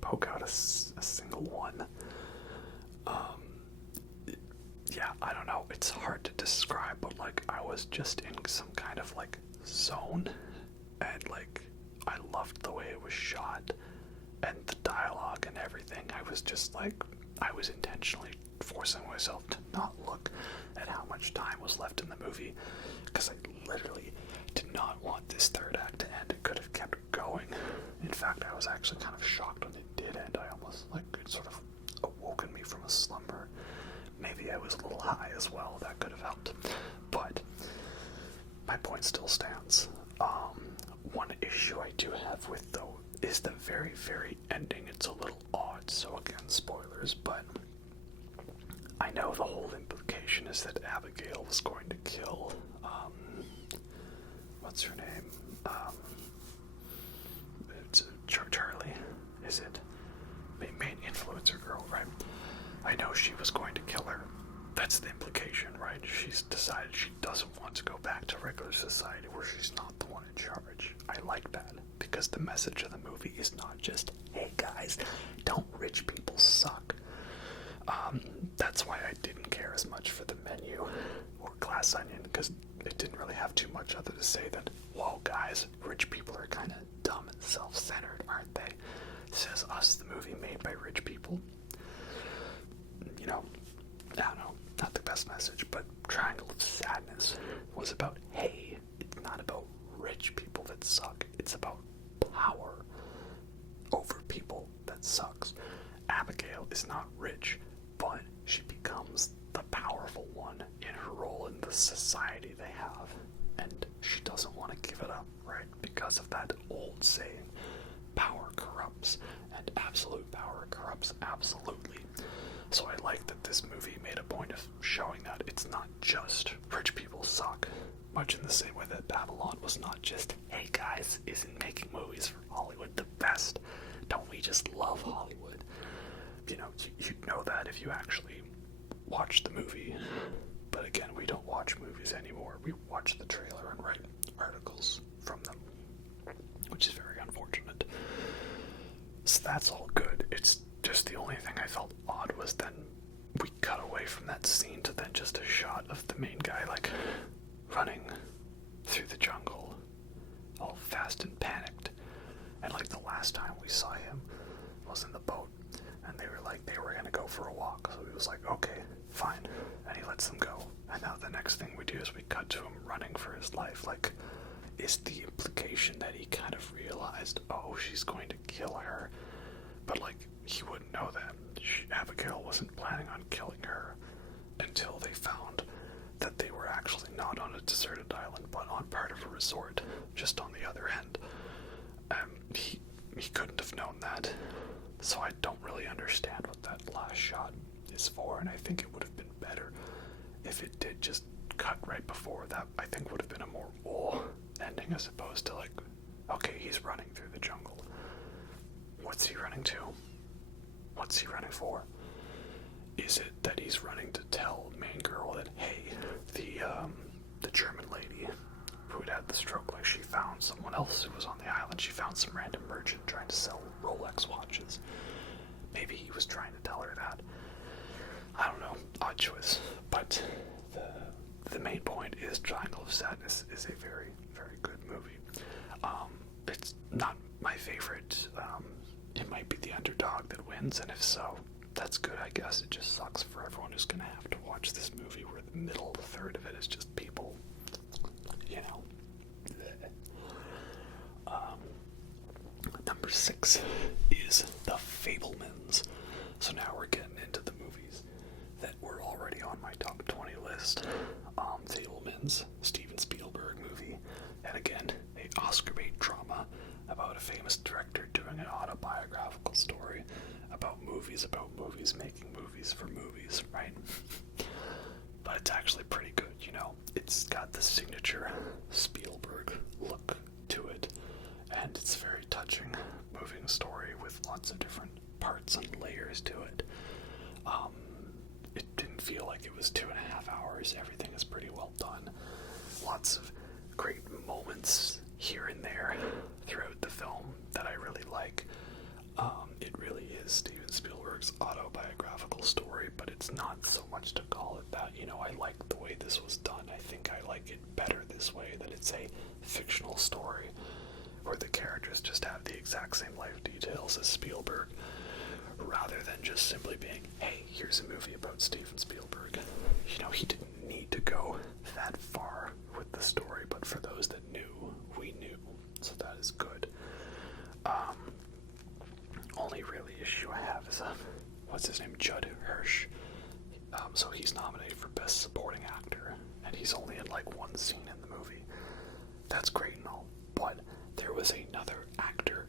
poke out a single one. Yeah, I don't know, it's hard to describe, but I was just in some kind of zone, and I loved the way it was shot and the dialogue and everything. I was just I was intentionally forcing myself to not look at how much time was left in the movie, because I literally did not want this third act to end. It could have kept going. In fact, I was actually kind of shocked when it did end. I almost it sort of awoken me from a slumber. Maybe I was a little high as well. That could have helped. But my point still stands. One issue I do have with, though, is the very, very ending. It's a little odd, so again, spoilers, but I know the whole implication is that Abigail was going to kill, what's her name? It's Charlie, is it? Main influencer girl, right? I know she was going to kill her. That's the implication, right? She's decided she doesn't want to go back to regular society where she's not the one in charge. I like that, because the message of the movie is not just, hey guys, don't rich people suck. That's why I didn't care as much for the menu or Glass Onion, because it didn't really have too much other to say than, whoa guys, rich people are kind of dumb and self-centered, aren't they? Says Us, the movie made by rich people. I don't know, not the best message, but Triangle of Sadness was about, hey, it's not about rich people that suck, it's about power over people that sucks. Abigail is not rich, but she becomes the powerful one in her role in the society they have, and she doesn't want to give it up, right? Because of that old saying, power corrupts, and absolute power corrupts absolutely. So I like that this movie made a point of showing that it's not just rich people suck, much in the same way that Babylon was not just, hey guys, isn't making movies for Hollywood the best? Don't we just love Hollywood? You know, you'd know that if you actually watch the movie. But again, we don't watch movies anymore. We watch the trailer and write articles from them, which is very unfortunate. So that's all good. It's just the only thing I felt odd was then we cut away from that scene to then just a shot of the main guy, like, running through the jungle, all fast and panicked. And, like, the last time we saw him was in the boat, and they were gonna go for a walk. So he was like, okay, fine. And he lets them go. And now the next thing we do is we cut to him running for his life. Like, is the implication that he kind of realized, oh, she's going to kill her? But, like, he wouldn't know that. Abigail wasn't planning on killing her until they found that they were actually not on a deserted island, but on part of a resort, just on the other end. He couldn't have known that. So I don't really understand what that last shot is for, and I think it would have been better if it did just cut right before that. I think would have been a more ending as opposed to, like, okay, he's running through the jungle. What's he running to? What's he running for? Is it that he's running to tell main girl that, hey, the German lady who had the stroke, like, she found someone else who was on the island. She found some random merchant trying to sell Rolex watches. Maybe he was trying to tell her that. I don't know. Odd choice. But the main point is Triangle of Sadness is a very, very good movie. It's not my favorite. It might be the underdog that wins, and if so, that's good, I guess. It just sucks for everyone who's going to have to watch this movie where the middle third of it is just people, you know. Number 6 is The Fabelmans. So now we're getting into the movies that were already on my top 20 list. Fabelmans, Steven Spielberg movie, and again, a Oscar bait drama about a famous director doing an autobiographical story about movies, making movies for movies, right? But it's actually pretty good, you know. It's got the signature Spielberg look to it, and it's a very touching, moving story with lots of different parts and layers to it. It didn't feel like it was 2.5 hours. Everything is pretty well done. Lots of great moments here and there throughout the film that I really like. It really is Steven Spielberg's autobiographical story, but it's not so much to call it that. You know, I like the way this was done. I think I like it better this way, that it's a fictional story where the characters just have the exact same life details as Spielberg, rather than just simply being, hey, here's a movie about Steven Spielberg. You know, he didn't need to go that far with the story, but for those that knew, we knew. So that is good. Only really issue I have is, what's his name, Judd Hirsch. So he's nominated for Best Supporting Actor, and he's only in, like, one scene in the movie. That's great and all, but there was another actor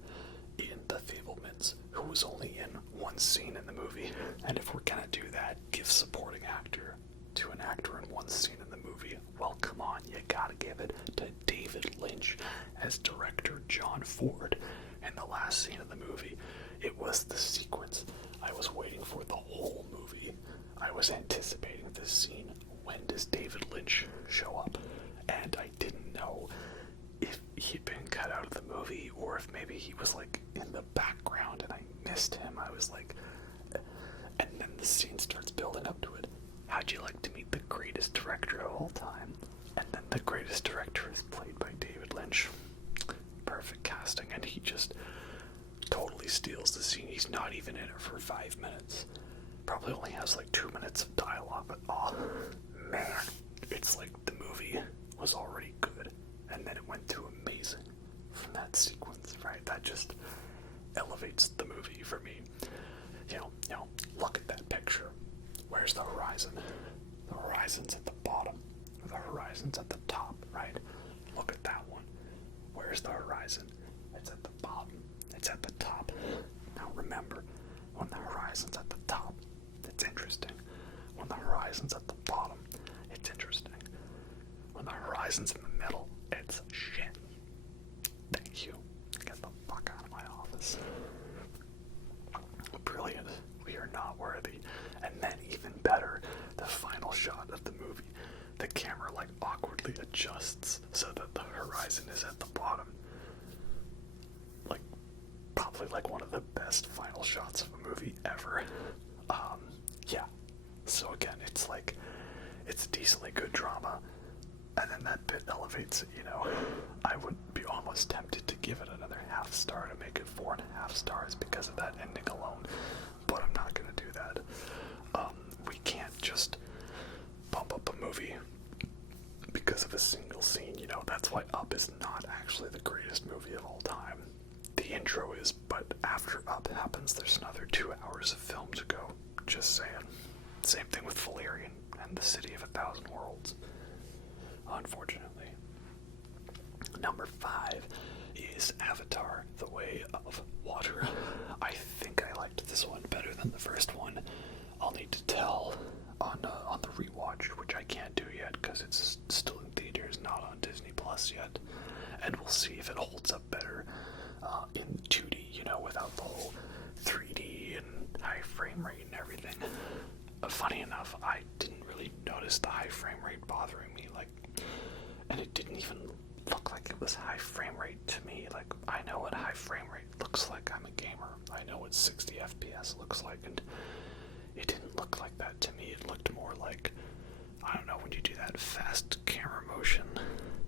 in The Fabelmans who was only in one scene in the movie, and if we're gonna do that, give supporting actor to an actor in one scene in the movie, well, come on, you gotta give it to David Lynch as director John Ford in the last scene of the movie. It was the sequence I was waiting for the whole movie. I was anticipating this scene. When does David Lynch show up? And I didn't know if he'd been cut out of the movie or if maybe he was, like, in the background and I missed him. I was like, and then the scene starts building up to it. How'd you like to meet the greatest director of all time? And then the greatest director is played by David Lynch. Perfect casting, and he just totally steals the scene. He's not even in it for 5 minutes. Probably only has like 2 minutes of dialogue, but oh man, it's like the movie was already good, and then it went to amazing from that sequence, right? That just elevates the movie for me. You know, look at that picture. Where's the horizon? The horizon's at the bottom, or the horizon's at the top, right? Look where's the horizon? It's at the bottom. It's at the top. Now remember, when the horizon's at the top, it's interesting. When the horizon's at the bottom, it's interesting. When the horizon's in the middle, it's shit. Thank you. Get the fuck out of my office. Brilliant. We are not worthy. And then even better, the final shot of the movie, the camera like awkwardly adjusts so that the horizon is at the bottom. Like, probably like one of the best final shots of a movie ever. Yeah. So again, it's like, it's decently good drama, and then that bit elevates it, you know. I would be almost tempted to give it another half star to make it 4.5 stars because of that ending alone, but I'm not gonna do that. We can't just bump up a movie because of a single scene, you know. That's why Up is not actually the greatest movie of all time. The intro is, but after Up happens, there's another 2 hours of film to go. Just saying. Same thing with Valerian and the City of a Thousand Worlds. Unfortunately. Number 5 is Avatar: The Way of Water. I think I liked this one better than the first one. I'll need to tell on the rewatch, which I can't do yet because it's still in theaters, not on Disney Plus yet. And we'll see if it holds up better in 2D, you know, without the whole 3D and high frame rate and everything. Funny enough, I didn't really notice the high frame rate bothering me, like, and it didn't even look like it was high frame rate to me. Like, I know what high frame rate looks like. I'm a gamer. I know what 60 FPS looks like, and it didn't look like that to me. It looked more like, I don't know, when you do that fast camera motion,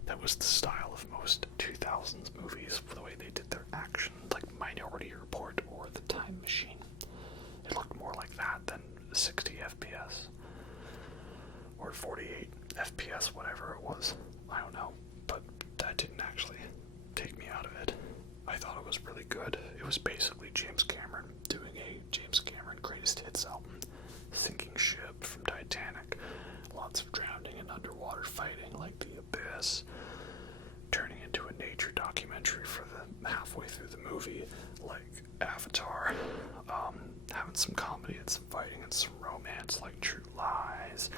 that was the style of most 2000s movies, the way they did their action, like Minority Report or The Time Machine. It looked more like that than 60 FPS or 48 FPS, whatever it was. I don't know, but that didn't actually take me out of it. I thought it was really good. It was basically James Cameron doing a James Cameron greatest hits album. Sinking ship from Titanic, lots of drowning and underwater fighting like The Abyss, turning into a nature documentary for the halfway through the movie like Avatar, having some comedy and some fighting and some romance like True Lies,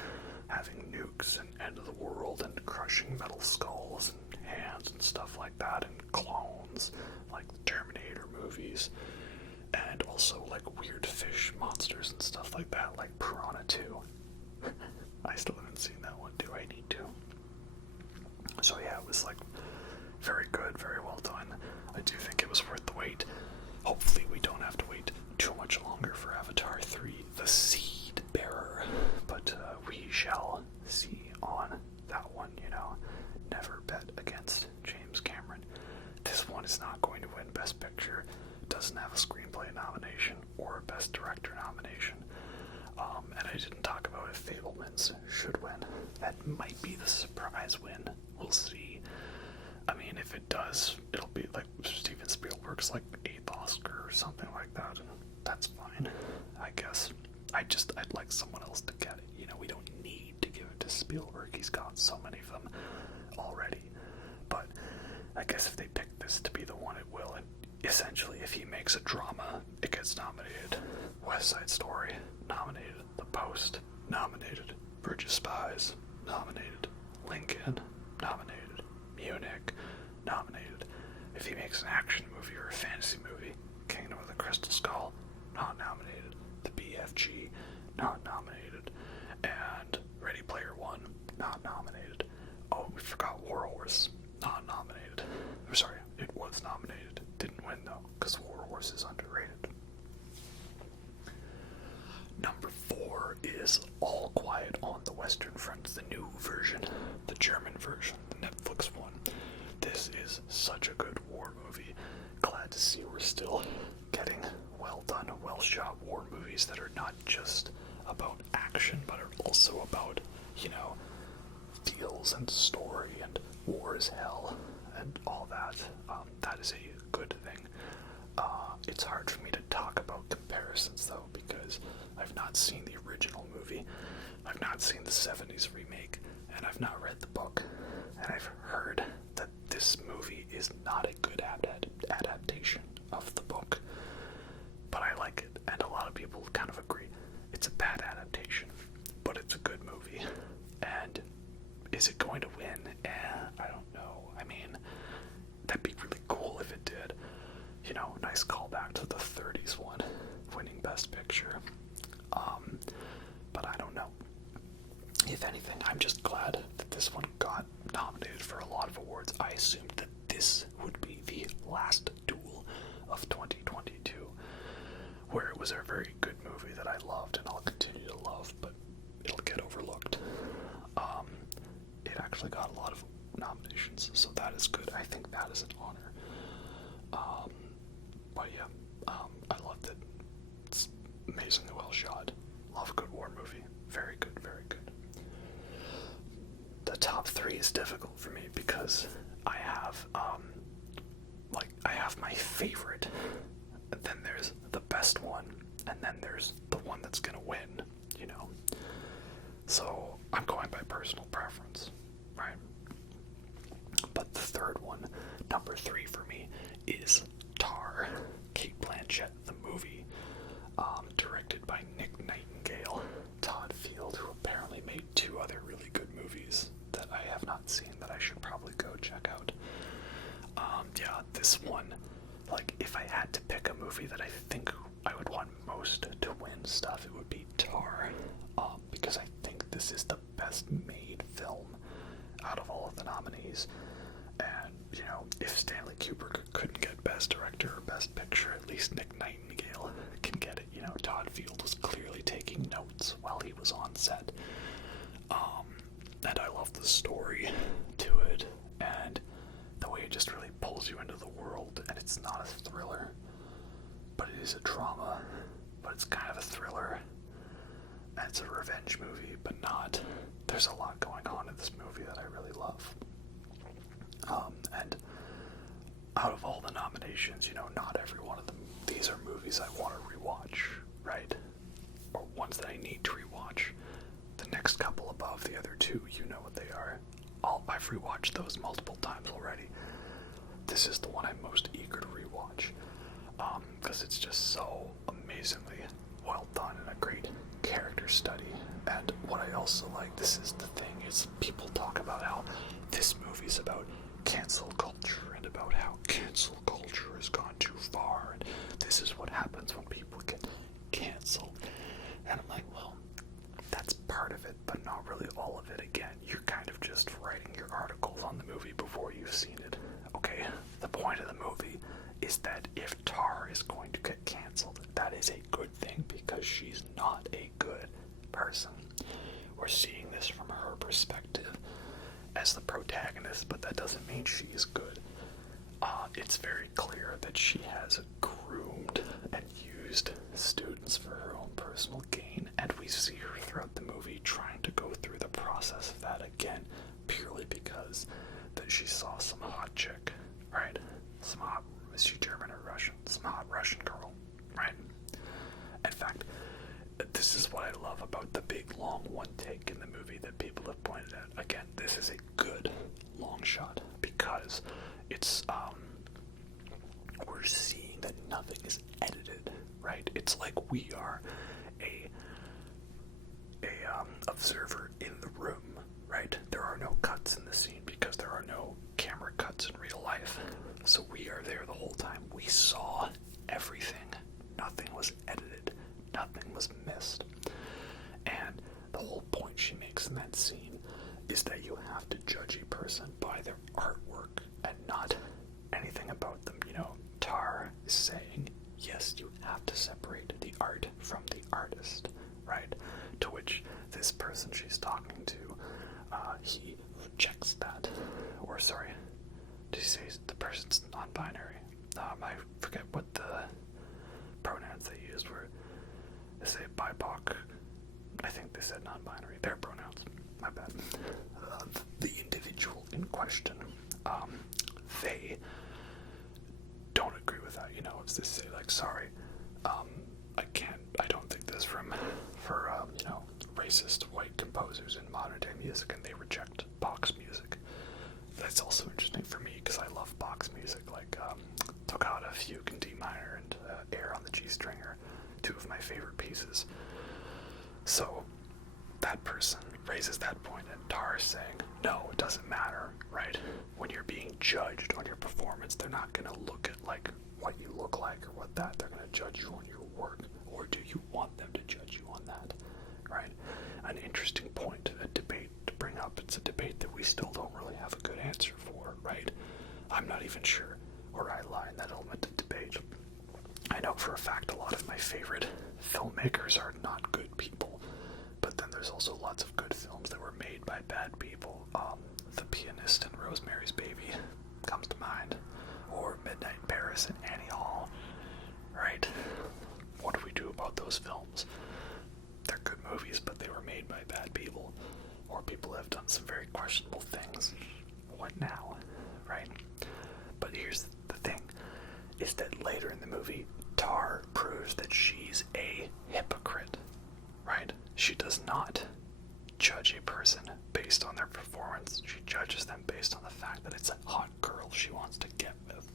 having nukes and End of the World and crushing metal skulls and hands and stuff like that, and clones like the Terminator movies, and also like weird fish monsters and stuff like that, like Piranha 2. I still haven't seen that one. Do I need to? So yeah, it was like very good, very well done. I do think it was worth the wait. Hopefully we don't have to wait too much longer for Avatar 3, The Seed Bearer, but we shall see on that one, you know. Never bet against James Cameron. This one is not going to win Best Picture, doesn't have a screenplay nomination or a Best Director nomination, and I didn't talk about if Fabelmans should win. That might be the surprise win. We'll see. I mean, if it does, it'll be like Steven Spielberg's like 8th Oscar or something like that, and that's fine, I guess. I'd like someone else to get it. You know, we don't need to give it to Spielberg. He's got so many of them already. But I guess if they pick this to be the one, it will. And essentially, if he makes a drama, it gets nominated. West Side Story, nominated. The Post, nominated. Bridge of Spies, nominated. Lincoln, nominated. Munich, nominated. If he makes an action movie or a fantasy movie, Kingdom of the Crystal Skull, not nominated. The BFG, not nominated. And Ready Player One, not nominated. Oh, we forgot War Horse, not nominated. I'm sorry, it was nominated. Didn't win though, because War Horse is underrated. Number 4 is All Quiet on the Western Front, the new version, the German version, the Netflix one. This is such a good war movie. Glad to see we're still getting well done, well shot war movies that are not just about action, but are also about, you know, feels and story and war is hell and all that. That is a good thing. It's hard for me to talk about comparisons though, because I've not seen the original movie, I've not seen the 70s remake, and I've not read the book, and I've heard that this movie is not Is it going to win? I don't know. I mean, that'd be really cool if it did. You know, nice callback to the 30s one, winning Best Picture. But I don't know. If anything, I'm just glad that this one got nominated for a lot of awards. I assumed that this would be the last duel of 2022, where it was a very good movie that I loved and I'll continue to love, but it'll get overlooked. It actually got a lot of nominations, so that is good. I think that is an honor. But yeah, I loved it. It's amazingly well shot. Love a good war movie. Very good, very good. The top three is difficult for me because I have my favorite, and then there's the best one, and then there's the one that's gonna win, you know. So I'm going by personal preference, right? But the third one, number 3 for me, is Tar, Cate Blanchett, the movie, directed by Nick Nightingale, Todd Field, who apparently made 2 other really good movies that I have not seen that I should probably go check out. Yeah, this one, like, if I had to pick a movie that I think I would want most to win stuff, it would be Tar, because I think this is the best made film out of all of the nominees. And, you know, if Stanley Kubrick couldn't get Best Director or Best Picture, at least Nick Nightingale can get it. You know, Todd Field was clearly taking notes while he was on set. And I love the story to it, and the way it just really pulls you into the world. And it's not a thriller, but it is a drama, but it's kind of a thriller. And it's a revenge movie, but not. There's a lot going on in this movie that I really love. And out of all the nominations, you know, not every one of them, these are movies I want to rewatch, right? Or ones that I need to rewatch. The next couple above the other 2, you know what they are. I've rewatched those multiple times already. This is the one I'm most eager to rewatch, because it's just so amazingly well done and a great character study. And what I also like, this is the thing, is people talk about how this movie's about cancel culture and about how cancel culture has gone too far, and this is what happens when people get canceled. And I'm like, well, that's part of it, but not really all of it. Again, you're kind of just writing your articles on the movie before you've seen it. Okay, the point of the movie is that if Tar is going to get canceled, that is a good thing because she's not a good person. We're seeing this from her perspective as the protagonist, but that doesn't mean she's good. It's very clear that she has groomed and used students for her own personal gain, and we see her throughout the movie trying to go through the process of that again, purely because that she saw some hot chick, right? Some hot, is she German or Russian? Some hot Russian girl, right? In fact, this is what I love about the big long one take in the movie that people have pointed at. Again, this is a good long shot because it's we're seeing that nothing is edited, right? It's like we are a observer in the room, right? There are no cuts in the scene because there are no camera cuts in real life. So we are there the whole time. We saw everything. Nothing was edited. Nothing was missed. And the whole point she makes in that scene is that you have to judge a person by their artwork and not anything about them. You know, Tar is saying, yes, you have to separate the art from the artist, right? To which this person she's talking to, he rejects that. Or, sorry, did he say the person's non-binary? I forget what the pronouns they used were. They say BIPOC. I think they said non-binary. Their pronouns. My bad. The individual in question, they don't agree with that. You know, it's to say, like, sorry, I don't think this for you know, racist white composers in modern day music, and they reject Bach's music. That's also interesting for me because I love Bach's music, like Toccata, Fugue in D minor, and Air on the G string are 2 of my favorite pieces. So that person raises that point, and Tar is saying, no, doesn't matter, right? When you're being judged on your performance, they're not going to look at like what you look like or what that. They're going to judge you on your work. Or do you want them to judge you on that, right? An interesting point, a debate to bring up. It's a debate that we still don't really have a good answer for, right? I'm not even sure where I lie in that element of debate. I know for a fact a lot of my favorite filmmakers are not good people, but then there's also lots of good films that were made by bad people. The Pianist and Rosemary's Baby comes to mind, or Midnight in Paris and Annie Hall, right? What do we do about those films? They're good movies, but they were made by bad people, or people have done some very questionable things. What now, right? But here's the thing, is that later in the movie, Tar proves that she's a hypocrite, right? She does not judge a person based on their performance. She judges them based on the fact that it's a hot girl she wants to get with,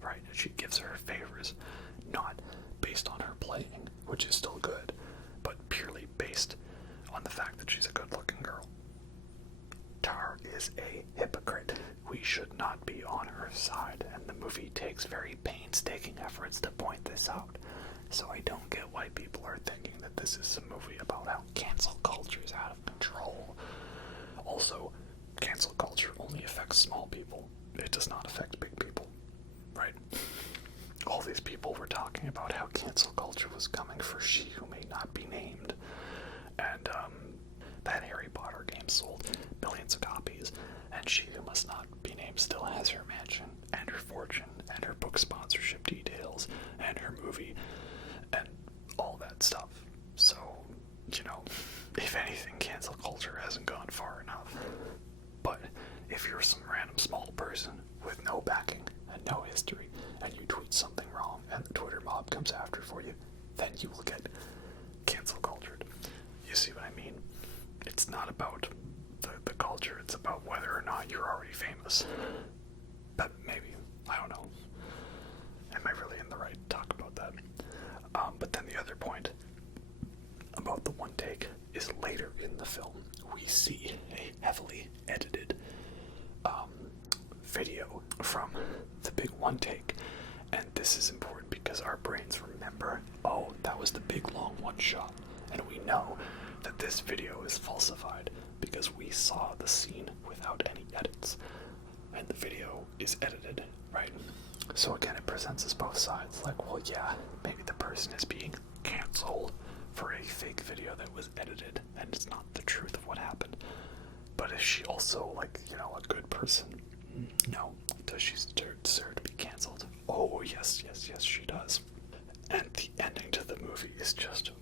right? And she gives her favors, not based on her playing, which is still good, but purely based on the fact that she's a good-looking girl. Tar is a hypocrite. We should not be on her side, and the movie takes very painstaking efforts to point this out. So I don't get why people are thinking that this is a movie about how cancel culture is out of control. Also, cancel culture only affects small people. It does not affect big people, right? All these people were talking about how cancel culture was coming for She Who May Not Be Named, and that Harry Potter game sold millions of copies, and She Who Must Not Be Named still has her mansion, and her fortune, and her book sponsorship details, and her movie, and all that stuff. So, if anything, cancel culture hasn't gone far enough. But if you're some random small person with no backing and no history, and you tweet something wrong, and the Twitter mob comes after for you, then you will get cancel cultured. You see what I mean? It's not about the culture, it's about whether or not you're already famous. But maybe, I don't know. Am I really in the right to talk about that? But then the other point about the one take is later in the film, we see a heavily edited video from the big one take. And this is important because our brains remember, oh, that was the big long one shot. And we know that this video is falsified because we saw the scene without any edits. And the video is edited, right? So again, it presents us both sides. Like, well, yeah, maybe the person is being canceled for a fake video that was edited and it's not the truth of what happened. But is she also, a good person? No. Does she deserve to be canceled? Oh, yes, she does. And the ending to the movie is just,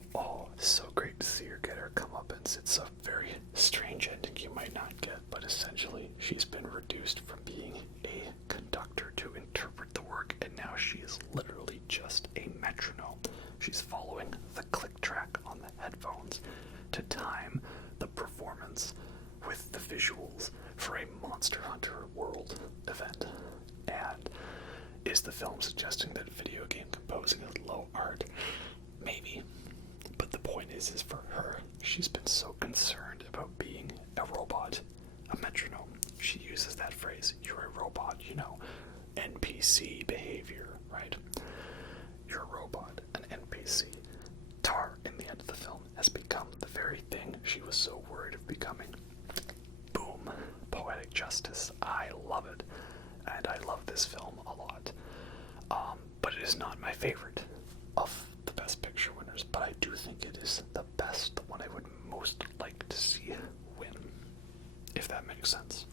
so great to see her get her comeuppance. It's a very strange ending you might not get, but essentially she's been reduced from being a conductor to interpret the work, and now she is literally just a metronome. She's following the click track on the headphones to time the performance with the visuals for a Monster Hunter World event. And is the film suggesting that video game composing is low art? Maybe. But the point is for her, she's been so concerned about being a robot, a metronome. She uses that phrase, you're a robot, NPC behavior, right? You're a robot, an NPC. Tar, in the end of the film, has become the very thing she was so worried of becoming. Boom. Poetic justice. I love it. And I love this film a lot. But it is not my favorite of the Best Picture winners, but I do think it is the best, the one I would most like to see win, if that makes sense.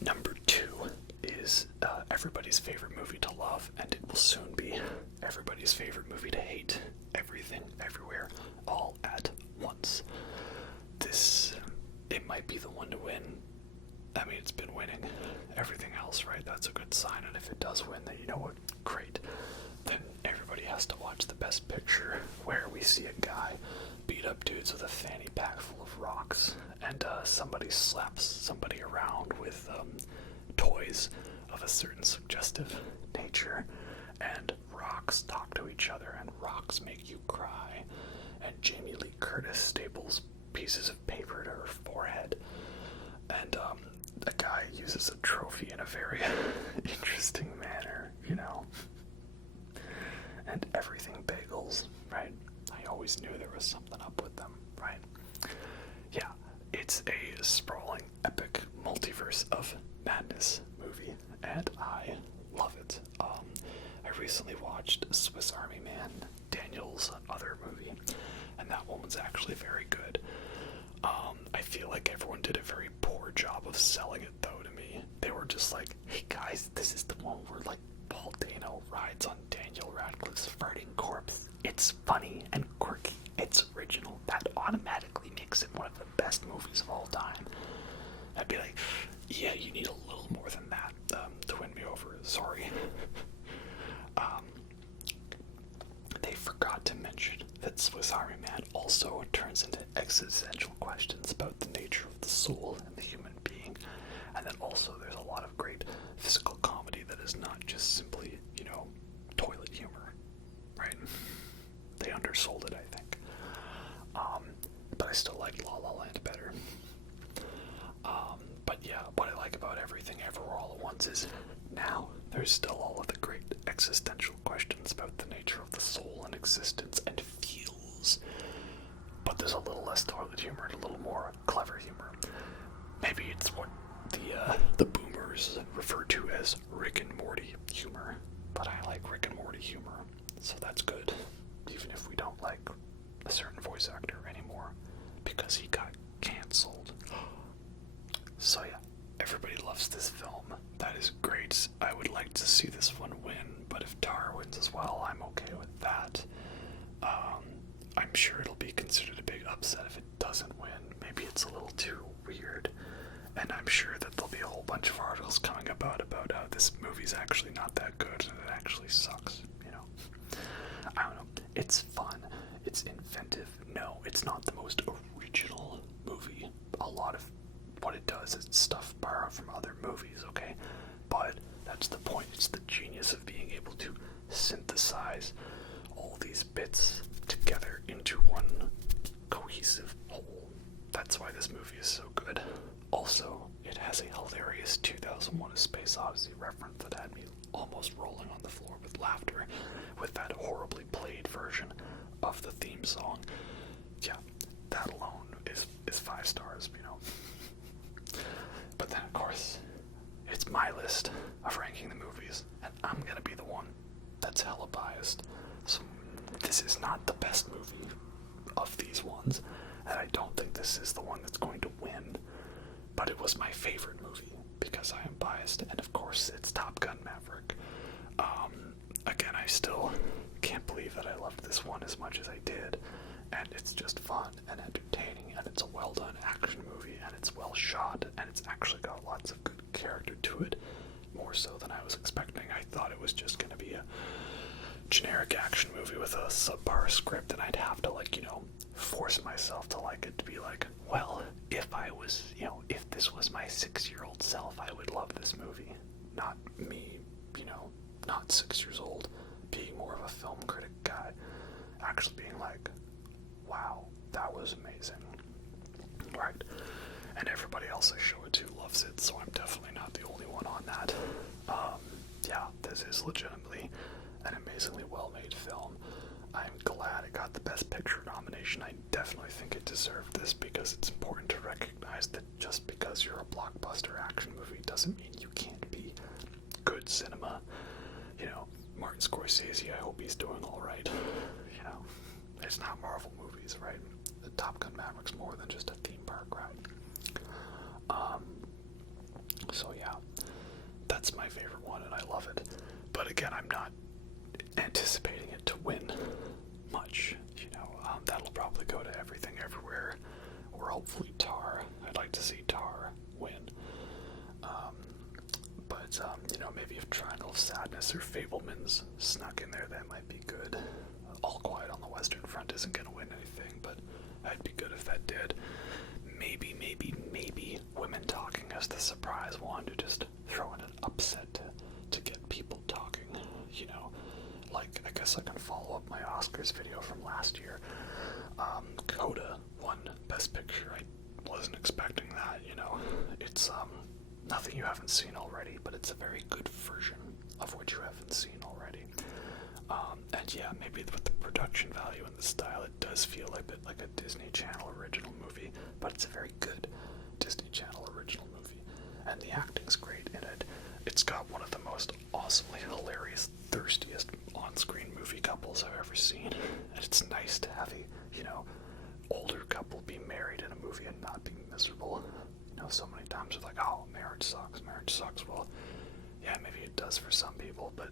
Number 2 is everybody's favorite movie to love, and it will soon be everybody's favorite movie to hate. Everything, everywhere, all at once. It might be the one to win. I mean, it's been winning everything else, right? That's a good sign, and if it does win, then you know what? Great. Then everybody has to watch the Best Picture, where we see a guy beat up dudes with a fanny pack full of rocks, and somebody slaps somebody around with toys of a certain suggestive nature, and rocks talk to each other, and rocks make you cry, and Jamie Lee Curtis staples pieces of paper to her forehead. And a guy uses a trophy in a very interesting manner, you know. And everything bagels, right? I always knew there was something up with them, right? Yeah, it's a sprawling, epic multiverse of madness movie, and I love it. I recently watched Swiss Army Man, Daniel's other movie, and that one was actually very good. I feel like everyone did a very poor job of selling it, though, to me. They were just like, hey guys, this is the one where, like, Paul Dano rides on Daniel Radcliffe's farting corpse. It's funny and quirky. It's original. That automatically makes it one of the best movies of all time. I'd be like, yeah, you need a little more than that to win me over. Sorry. They forgot to mention that Swiss Army Man also turns into existential questions about the nature of the soul and the human being. And then also there's a lot of great physical comedy that is not just simply, you know, toilet humor, right? They undersold it, I think. But I still like La La Land better. But yeah, what I like about Everything Everywhere All at Once is now there's still all of the great existential questions about the nature of the soul and existence and feels. But there's a little less toilet humor and a little more clever humor. Maybe it's what the boomers refer to as Rick and Morty humor. But I like Rick and Morty humor, so that's good. Even if we don't like a certain voice actor anymore, because he got cancelled. So yeah, everybody loves this film. That is great. I would like to see this one win, but if Tar wins as well, I'm okay with that. I'm sure it'll be considered a big upset if it doesn't win. Maybe it's a little too weird. And I'm sure that there'll be a whole bunch of articles coming about how this movie's actually not that good and it actually sucks, you know. I don't know. It's fun. It's inventive. No, it's not the most original movie. A lot of what it does is stuff borrowed from other movies, okay? But that's the point. It's the genius of being able to synthesize all these bits together into one cohesive whole. That's why this movie is so good. Also, it has a hilarious 2001: A Space Odyssey reference that had me almost rolling on the floor with laughter with that horribly played version of the theme song. Yeah, that alone is 5 stars, you know. But then, of course, it's my list of ranking the movies, and I'm gonna be the one that's hella biased. So this is not the best movie of these ones, and I don't think this is the one that's going to win. But it was my favorite movie because I am biased, and of course, it's Top Gun: Maverick. Again, I still can't believe that I loved this one as much as I did, and it's just fun and entertaining, and it's a well-done action movie, and it's well shot, and it's actually got lots of good character to it, more so than I was expecting. I thought it was just going to be a generic action movie with a subpar script, and I'd have to, like, you know, force myself to like it, to be like, well, if I was, you know, if this was my 6-year-old self, I would love this movie. Not me, you know, not 6 years old, being more of a film critic guy, actually being like, wow, that was amazing, right? And everybody else I show it to loves it, so I'm definitely not the only one on that. Yeah, this is legitimately an amazingly well-made film. I'm glad it got the Best Picture nomination. I definitely think it deserved this because it's important to recognize that just because you're a blockbuster action movie doesn't mean you can't be good cinema. You know, Martin Scorsese, I hope he's doing alright. You know, it's not Marvel movies, right? The Top Gun Maverick's more than just a theme park ride. So yeah, that's my favorite one and I love it. But again, I'm not anticipating it to win much, you know. That'll probably go to Everything Everywhere, or hopefully Tar. I'd like to see Tar win. But you know, maybe if Triangle of Sadness or Fabelmans snuck in there, that might be good. All Quiet on the Western Front isn't going to win anything, but I'd be good if that did. Maybe Women Talking as the surprise one to just throw in an upset to get people talking, you know. Like, I guess I can follow up my Oscars video from last year. Coda won Best Picture. I wasn't expecting that, you know. It's nothing you haven't seen already, but it's a very good version of what you haven't seen already. And yeah, maybe with the production value and the style, it does feel a bit like a Disney Channel original movie, but it's a very good Disney Channel original movie. And the acting's great in it. It's got one of the most awesomely hilarious, thirstiest on-screen movie couples I've ever seen. And it's nice to have a, you know, older couple be married in a movie and not be miserable. You know, so many times it's like, oh, marriage sucks. Well, yeah, maybe it does for some people, but,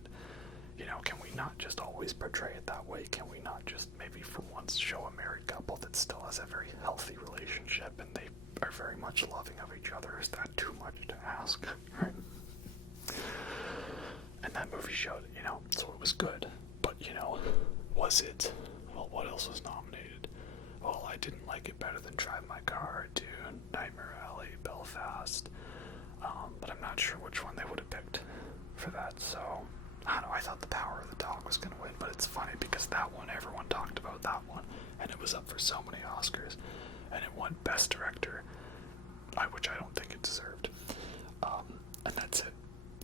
you know, can we not just always portray it that way? Can we not just maybe for once show a married couple that still has a very healthy relationship and they are very much loving of each other? Is that too much to ask? Right? And that movie showed it, you know, so it was good. But, you know, was it? Well, what else was nominated? Well, I didn't like it better than Drive My Car, Dune, Nightmare Alley, Belfast. But I'm not sure which one they would have picked for that, so I don't know. I thought The Power of the Dog was going to win, but it's funny because that one, everyone talked about that one, and it was up for so many Oscars, and it won Best Director, which I don't think it deserved. And that's it.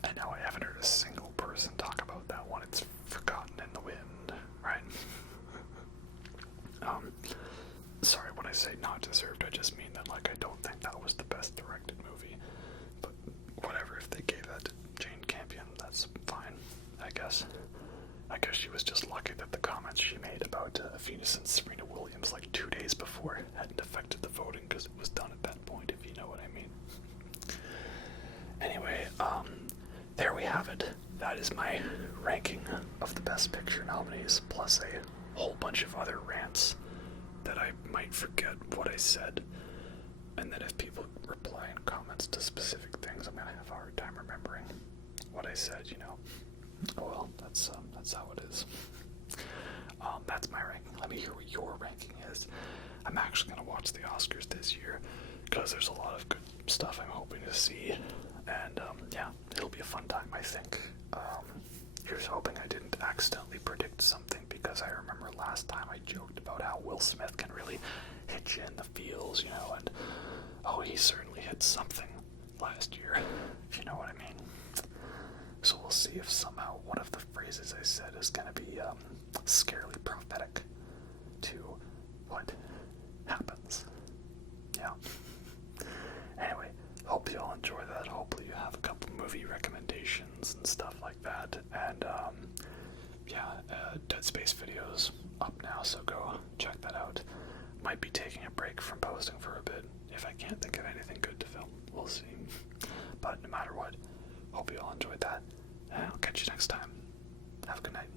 And now I haven't heard a single person talk about that one. It's forgotten in the wind, right? Sorry, when I say not deserved, I just mean that, like, I don't think that was the best directed movie. But whatever, if they gave that to Jane Campion, that's fine, I guess. I guess she was just lucky that the comments she made about Venus and Serena Williams like 2 days before hadn't affected the voting, because it was done at that point, if you know what I mean. Anyway, there we have it. That is my ranking of the Best Picture nominees, plus a whole bunch of other rants that I might forget what I said, and that if people reply in comments to specific things, I'm gonna have a hard time remembering what I said, you know. Oh well, that's how it is. That's my ranking. Let me hear what your ranking is. I'm actually gonna watch the Oscars this year, because there's a lot of good stuff I'm hoping to see, and yeah, it'll be a fun time, I think. Here's hoping I didn't accidentally predict something, because I remember last time I joked about how Will Smith can really hit you in the feels, you know, and oh, he certainly hit something last year, if you know what I mean. So we'll see if somehow one of the phrases I said is going to be scarily prophetic to what happens. Yeah. Anyway, hope you all enjoy that. Hopefully you have a couple movie recommendations and stuff like that. And yeah, Dead Space videos up now, so go check that out. Might be taking a break from posting for a bit if I can't think of anything good to film. We'll see. But no matter what, hope you all enjoyed that, and I'll catch you next time. Have a good night.